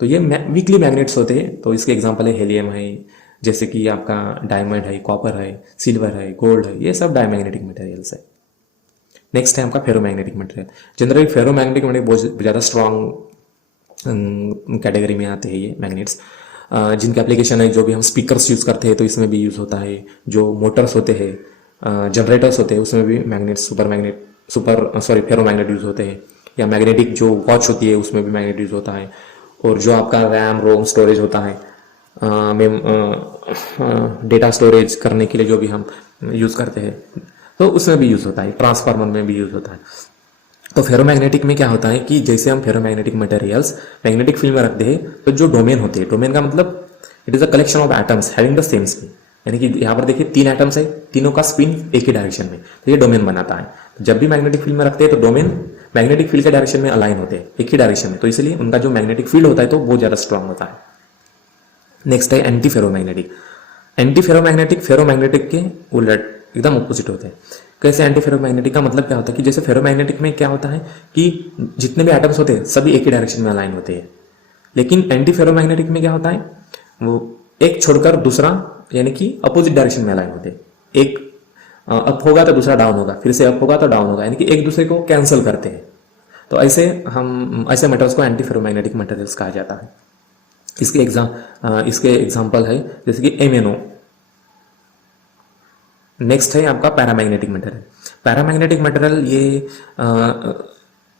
तो ये वीकली मैग्नेट्स होते हैं। तो इसके एग्जांपल है हेलियम है, जैसे कि आपका डायमंड है, कॉपर है, सिल्वर है, गोल्ड है, ये सब डायमैग्नेटिक मटेरियल्स है। नेक्स्ट है आपका ferromagnetic material. Generally ferromagnetic material बहुत ज़्यादा स्ट्रॉन्ग कैटेगरी में आते हैं ये मैग्नेट्स, जिनके एप्लीकेशन है, जो भी हम स्पीकर्स यूज़ करते हैं तो इसमें भी यूज़ होता है। जो मोटर्स होते हैं, जनरेटर्स होते हैं, उसमें भी फेरोमैग्नेट यूज़ होते हैं। या मैग्नेटिक जो वॉच होती है उसमें भी मैग्नेट यूज़ होता है। और जो आपका रैम रोम स्टोरेज होता है, डेटा स्टोरेज करने के लिए जो भी हम यूज़ करते हैं, तो उसमें भी यूज़ होता है, ट्रांसफार्मर में भी यूज़ होता है। तो फेरोमैग्नेटिक में क्या होता है कि जैसे हम फेरोमैग्नेटिक मटेरियल्स मैग्नेटिक फील्ड में रखते हैं, तो जो डोमेन होते हैं, डोमेन का मतलब it is a collection of atoms having the same spin, यानी कि यहाँ पर देखिए 3 एटम्स है, तीनों का स्पिन एक ही डायरेक्शन में, तो ये डोमेन बनाता है। तो जब भी मैग्नेटिक फील्ड में रखते हैं तो डोमेन मैग्नेटिक फील्ड के डायरेक्शन में अलाइन होते हैं, एक ही डायरेक्शन में, तो इसलिए उनका जो मैग्नेटिक फील्ड होता है तो वो ज़्यादा स्ट्रांग होता है। नेक्स्ट है anti ferromagnetic. Anti ferromagnetic ferromagnetic के उलट एकदम ऑपोजिट होते हैं। कैसे एंटी फेरोमैग्नेटिक का मतलब क्या होता है कि जैसे फेरोमैग्नेटिक में क्या होता है कि जितने भी एटम्स होते हैं सभी एक ही डायरेक्शन में अलाइन होते हैं, लेकिन एंटी फेरोमैग्नेटिक में क्या होता है, वो एक छोड़कर दूसरा यानी कि अपोजिट डायरेक्शन में अलाइन होते हैं। एक अप होगा तो दूसरा डाउन होगा, फिर से अप होगा तो डाउन होगा, यानी कि एक दूसरे को कैंसिल करते हैं। तो ऐसे मेटल्स को एंटी फेरोमैग्नेटिक मटेरियल्स कहा जाता है। इसके एग्जाम्पल है जैसे कि MnO। नेक्स्ट है आपका पैरामैग्नेटिक मटेरियल। पैरामैग्नेटिक मटेरियल ये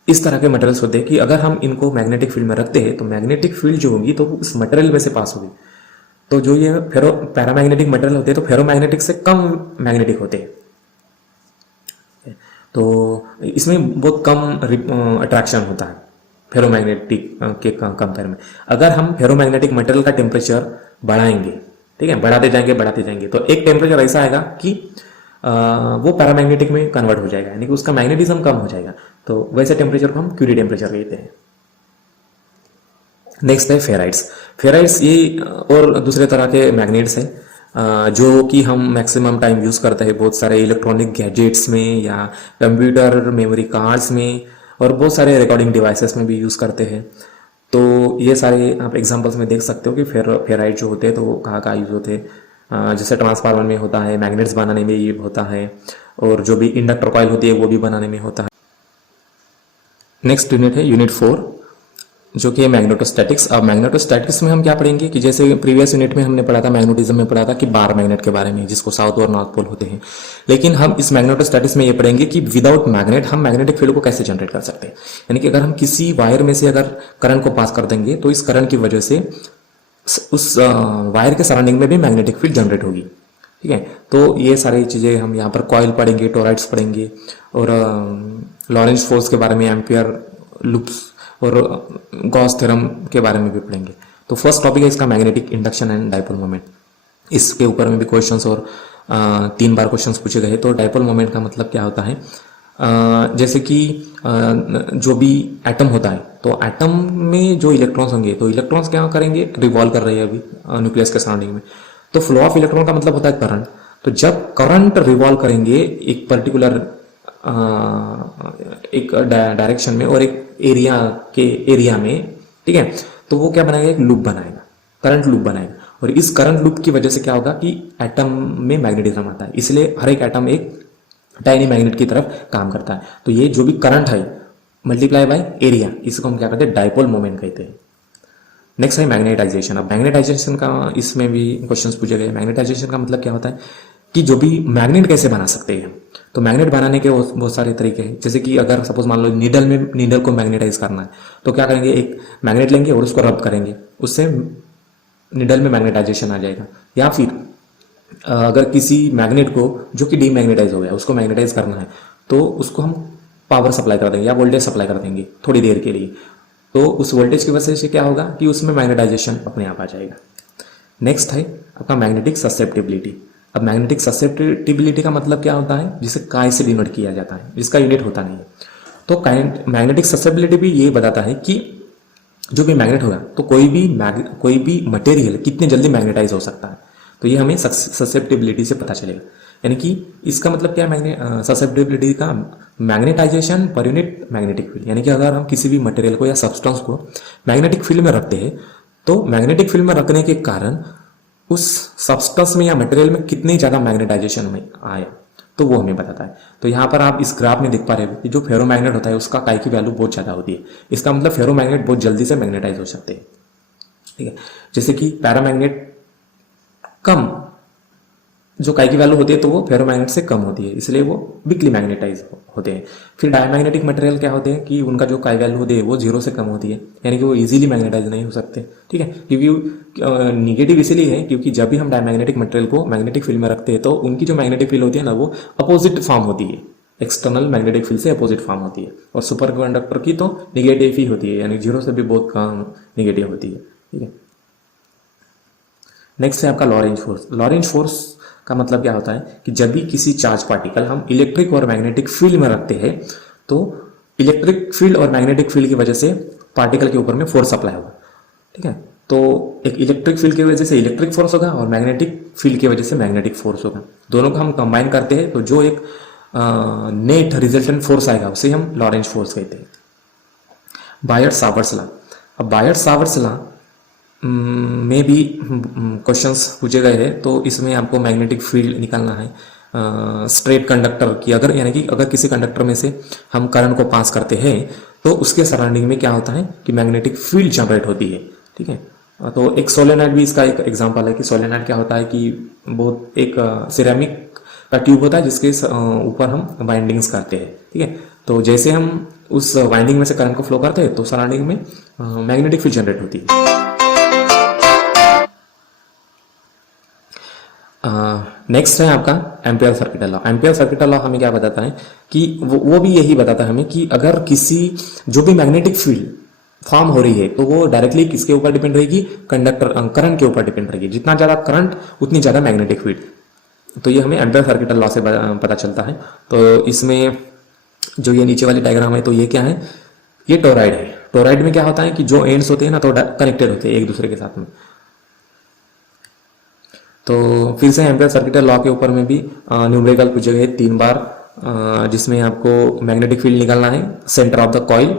इस तरह के मटेरियल्स होते हैं कि अगर हम इनको मैग्नेटिक फील्ड में रखते हैं तो मैग्नेटिक फील्ड जो होगी तो इस मटेरियल में से पास होगी। तो जो ये पैरामैग्नेटिक मटेरियल होते हैं तो फेरोमैग्नेटिक से कम मैग्नेटिक होते हैं, तो इसमें बहुत कम अट्रैक्शन होता है फेरोमैग्नेटिक के कंपेयर में। अगर हम फेरोमैग्नेटिक मटेरियल का टेम्परेचर बढ़ाएंगे, ठीक है, बढ़ाते जाएंगे तो एक टेम्परेचर ऐसा आएगा कि वो पैरामैग्नेटिक में कन्वर्ट हो जाएगा, यानी कि उसका मैग्नेटिज्म कम हो जाएगा। तो वैसे टेम्परेचर को हम क्यूरी टेम्परेचर कहते हैं। नेक्स्ट है फेराइड्स। फेराइड्स ये और दूसरे तरह के मैग्नेट्स हैं जो कि हम मैक्सिमम टाइम यूज़ करते हैं बहुत सारे इलेक्ट्रॉनिक गैजेट्स में या कंप्यूटर मेमोरी कार्ड्स में और बहुत सारे रिकॉर्डिंग डिवाइसेस में भी यूज़ करते हैं। तो ये सारे आप एग्जांपल्स में देख सकते हो कि फेराइड जो होते हैं तो कहाँ कहाँ यूज़ होते हैं। जैसे ट्रांसफार्मर में होता है, मैग्नेट्स बनाने में ये होता है, और जो भी इंडक्टर कॉइल होती है वो भी बनाने में होता है। नेक्स्ट यूनिट है यूनिट 4 जो कि है मैग्नेटोस्टैटिक्स। अब मैग्नेटोस्टैटिक्स में हम क्या पढ़ेंगे कि जैसे प्रीवियस यूनिट में हमने पढ़ा था, मैग्नेटिज्म में पढ़ा था कि बार मैग्नेट के बारे में, जिसको साउथ और नॉर्थ पोल होते हैं। लेकिन हम इस मैग्नेटोस्टैटिक्स में ये पढ़ेंगे कि विदाउट मैग्नेट हम मैग्नेटिक फील्ड को कैसे जनरेट कर सकते हैं। यानी कि अगर हम किसी वायर में से अगर करंट को पास कर देंगे तो इस करंट की वजह से उस वायर के सराउंडिंग में भी मैग्नेटिक फील्ड जनरेट होगी, ठीक है। तो ये सारी चीज़ें हम यहाँ पर कॉइल पढ़ेंगे, टोराइड्स पढ़ेंगे, और लॉरेंज फोर्स के बारे में, एम्पियर लूप्स और गॉस थ्योरम के बारे में भी पढ़ेंगे। तो फर्स्ट टॉपिक है इसका magnetic induction and dipole moment. इसके ऊपर में भी क्वेश्चंस और 3 बार क्वेश्चंस पूछे गए। तो डाइपोल मोमेंट का मतलब क्या होता है, जैसे कि जो भी एटम होता है तो एटम में जो इलेक्ट्रॉन्स होंगे तो इलेक्ट्रॉन्स क्या करेंगे, रिवॉल्व कर रहे हैं अभी न्यूक्लियस के सराउंडिंग में। तो फ्लो ऑफ इलेक्ट्रॉन का मतलब होता है करंट। तो जब करंट रिवॉल्व करेंगे एक पर्टिकुलर एक डायरेक्शन में और एक एरिया में, ठीक है, तो वो क्या बनाएगा, एक लूप बनाएगा, करंट लूप बनाएगा। और इस करंट लूप की वजह से क्या होगा कि एटम में मैग्नेटिज्म आता है, इसलिए हर एक एटम एक टाइनी मैग्नेट की तरफ काम करता है। तो ये जो भी करंट है मल्टीप्लाई बाय एरिया, इसको हम क्या कहते हैं, डाइपोल मोमेंट कहते हैं। नेक्स्ट है मैग्नेटाइजेशन। अब मैग्नेटाइजेशन का इसमें भी क्वेश्चंस पूछे गए। मैग्नेटाइजेशन का मतलब क्या होता है कि जो भी मैग्नेट कैसे बना सकते हैं। तो मैग्नेट बनाने के बहुत सारे तरीके हैं। जैसे कि अगर सपोज मान लो नीडल को मैग्नेटाइज करना है तो क्या करेंगे, एक मैग्नेट लेंगे और उसको रब करेंगे, उससे नीडल में मैग्नेटाइजेशन आ जाएगा। या फिर अगर किसी मैग्नेट को जो कि डीमैग्नेटाइज हो गया उसको मैग्नेटाइज करना है तो उसको हम पावर सप्लाई कर देंगे या वोल्टेज सप्लाई कर देंगे थोड़ी देर के लिए। तो उस वोल्टेज की वजह से क्या होगा कि उसमें मैग्नेटाइजेशन अपने आप आ जाएगा। नेक्स्ट है आपका मैग्नेटिक ससेप्टिबिलिटी। अब मैग्नेटिक ससेप्टिबिलिटी का मतलब क्या होता है, जिसे काय से डिनोट किया जाता है, जिसका यूनिट होता नहीं है। तो मैग्नेटिक ससेप्टिबिलिटी भी ये बताता है कि जो भी मैग्नेट होगा तो कोई भी मटेरियल कितने जल्दी मैग्नेटाइज हो सकता है। तो ये हमें ससेप्टिबिलिटी से पता चलेगा। यानी कि इसका मतलब क्या है, ससेप्टिबिलिटी का magnetisation per unit magnetic field. यानी कि अगर हम किसी भी मटेरियल को या सब्सटेंस को मैग्नेटिक फील्ड में रखते हैं तो मैग्नेटिक फील्ड में रखने के कारण उस सब्सटेंस में या मटेरियल में कितनी ज़्यादा मैग्नेटाइजेशन में आया तो वो हमें बताता है। तो यहाँ पर आप इस ग्राफ में देख पा रहे हो कि जो फेरोमैग्नेट होता है उसका काई की वैल्यू बहुत ज़्यादा होती है। इसका मतलब फेरोमैग्नेट बहुत जल्दी से मैग्नेटाइज हो सकते हैं, ठीक है। जैसे कि पैरामैग्नेट कम जो काई की वैल्यू होती है तो वो फेरोमैग्नेट से कम होती है, इसलिए वो वीकली मैग्नेटाइज होते हैं। फिर डायमैग्नेटिक मटेरियल क्या होते हैं कि उनका जो काई वैल्यू होती है वो 0 से कम होती है, यानी कि वो इजीली मैग्नेटाइज नहीं हो सकते। ठीक है, क्योंकि निगेटिव इसीलिए है क्योंकि जब भी हम डायमैग्नेटिक मटेरियल को मैग्नेटिक फील्ड में रखते हैं तो उनकी जो मैग्नेटिक फील्ड होती है ना वो अपोजिट फॉर्म होती है, एक्सटर्नल मैग्नेटिक फील्ड से अपोजिट फॉर्म होती है। और सुपर कंडक्टर की तो निगेटिव ही होती है, यानी 0 से भी बहुत कम निगेटिव होती है। ठीक है, नेक्स्ट है आपका लॉरेंज फोर्स। लॉरेंज फोर्स का मतलब क्या होता है कि जब भी किसी चार्ज पार्टिकल हम इलेक्ट्रिक और मैग्नेटिक फील्ड में रखते हैं तो इलेक्ट्रिक फील्ड और मैग्नेटिक फील्ड की वजह से पार्टिकल के ऊपर में फोर्स अप्लाई होगा। ठीक है, तो एक इलेक्ट्रिक फील्ड की वजह से इलेक्ट्रिक फोर्स होगा और मैग्नेटिक फील्ड की वजह से मैग्नेटिक फोर्स होगा। दोनों को हम कंबाइन करते हैं तो जो एक नेट रिजल्टेंट फोर्स आएगा उसे हम लॉरेंज फोर्स कहते हैं। बायट-सावर्ट्स लॉ। अब बायट-सावर्ट्स लॉ में भी क्वेश्चंस पूछे गए हैं, तो इसमें आपको मैग्नेटिक फील्ड निकालना है स्ट्रेट कंडक्टर की। अगर यानी कि अगर किसी कंडक्टर में से हम करंट को पास करते हैं तो उसके सराउंडिंग में क्या होता है कि मैग्नेटिक फील्ड जनरेट होती है। ठीक है, तो एक सोलेनॉइड भी इसका एक एग्जांपल है कि सोलेनॉइड क्या होता है कि बहुत एक सिरेमिक का ट्यूब होता है जिसके ऊपर हम वाइंडिंग्स करते हैं। ठीक है, तो जैसे हम उस वाइंडिंग में से करंट को फ्लो करते हैं तो सराउंडिंग में मैग्नेटिक फील्ड जनरेट होती है। नेक्स्ट है आपका ampere circuital law. Ampere circuital law हमें क्या बताता है कि वो भी यही बताता है हमें कि अगर किसी जो भी मैग्नेटिक फील्ड फॉर्म हो रही है तो वो डायरेक्टली किसके ऊपर डिपेंड रहेगी, कंडक्टर करंट के ऊपर डिपेंड रहेगी। जितना ज़्यादा करंट उतनी ज़्यादा मैग्नेटिक फील्ड। तो ये हमें एम्पियर सर्किटल लॉ से पता चलता है। तो इसमें जो ये नीचे वाली डायग्राम है तो ये क्या है, ये टोराइड है। टोराइड में क्या होता है कि जो एंड्स होते हैं ना तो कनेक्टेड होते हैं एक दूसरे के साथ में। तो फिर से एम्पियर सर्किटल लॉ के ऊपर में भी न्यूमेरिकल पूछे गए 3 बार, जिसमें आपको मैग्नेटिक फील्ड निकालना है सेंटर ऑफ द कॉइल,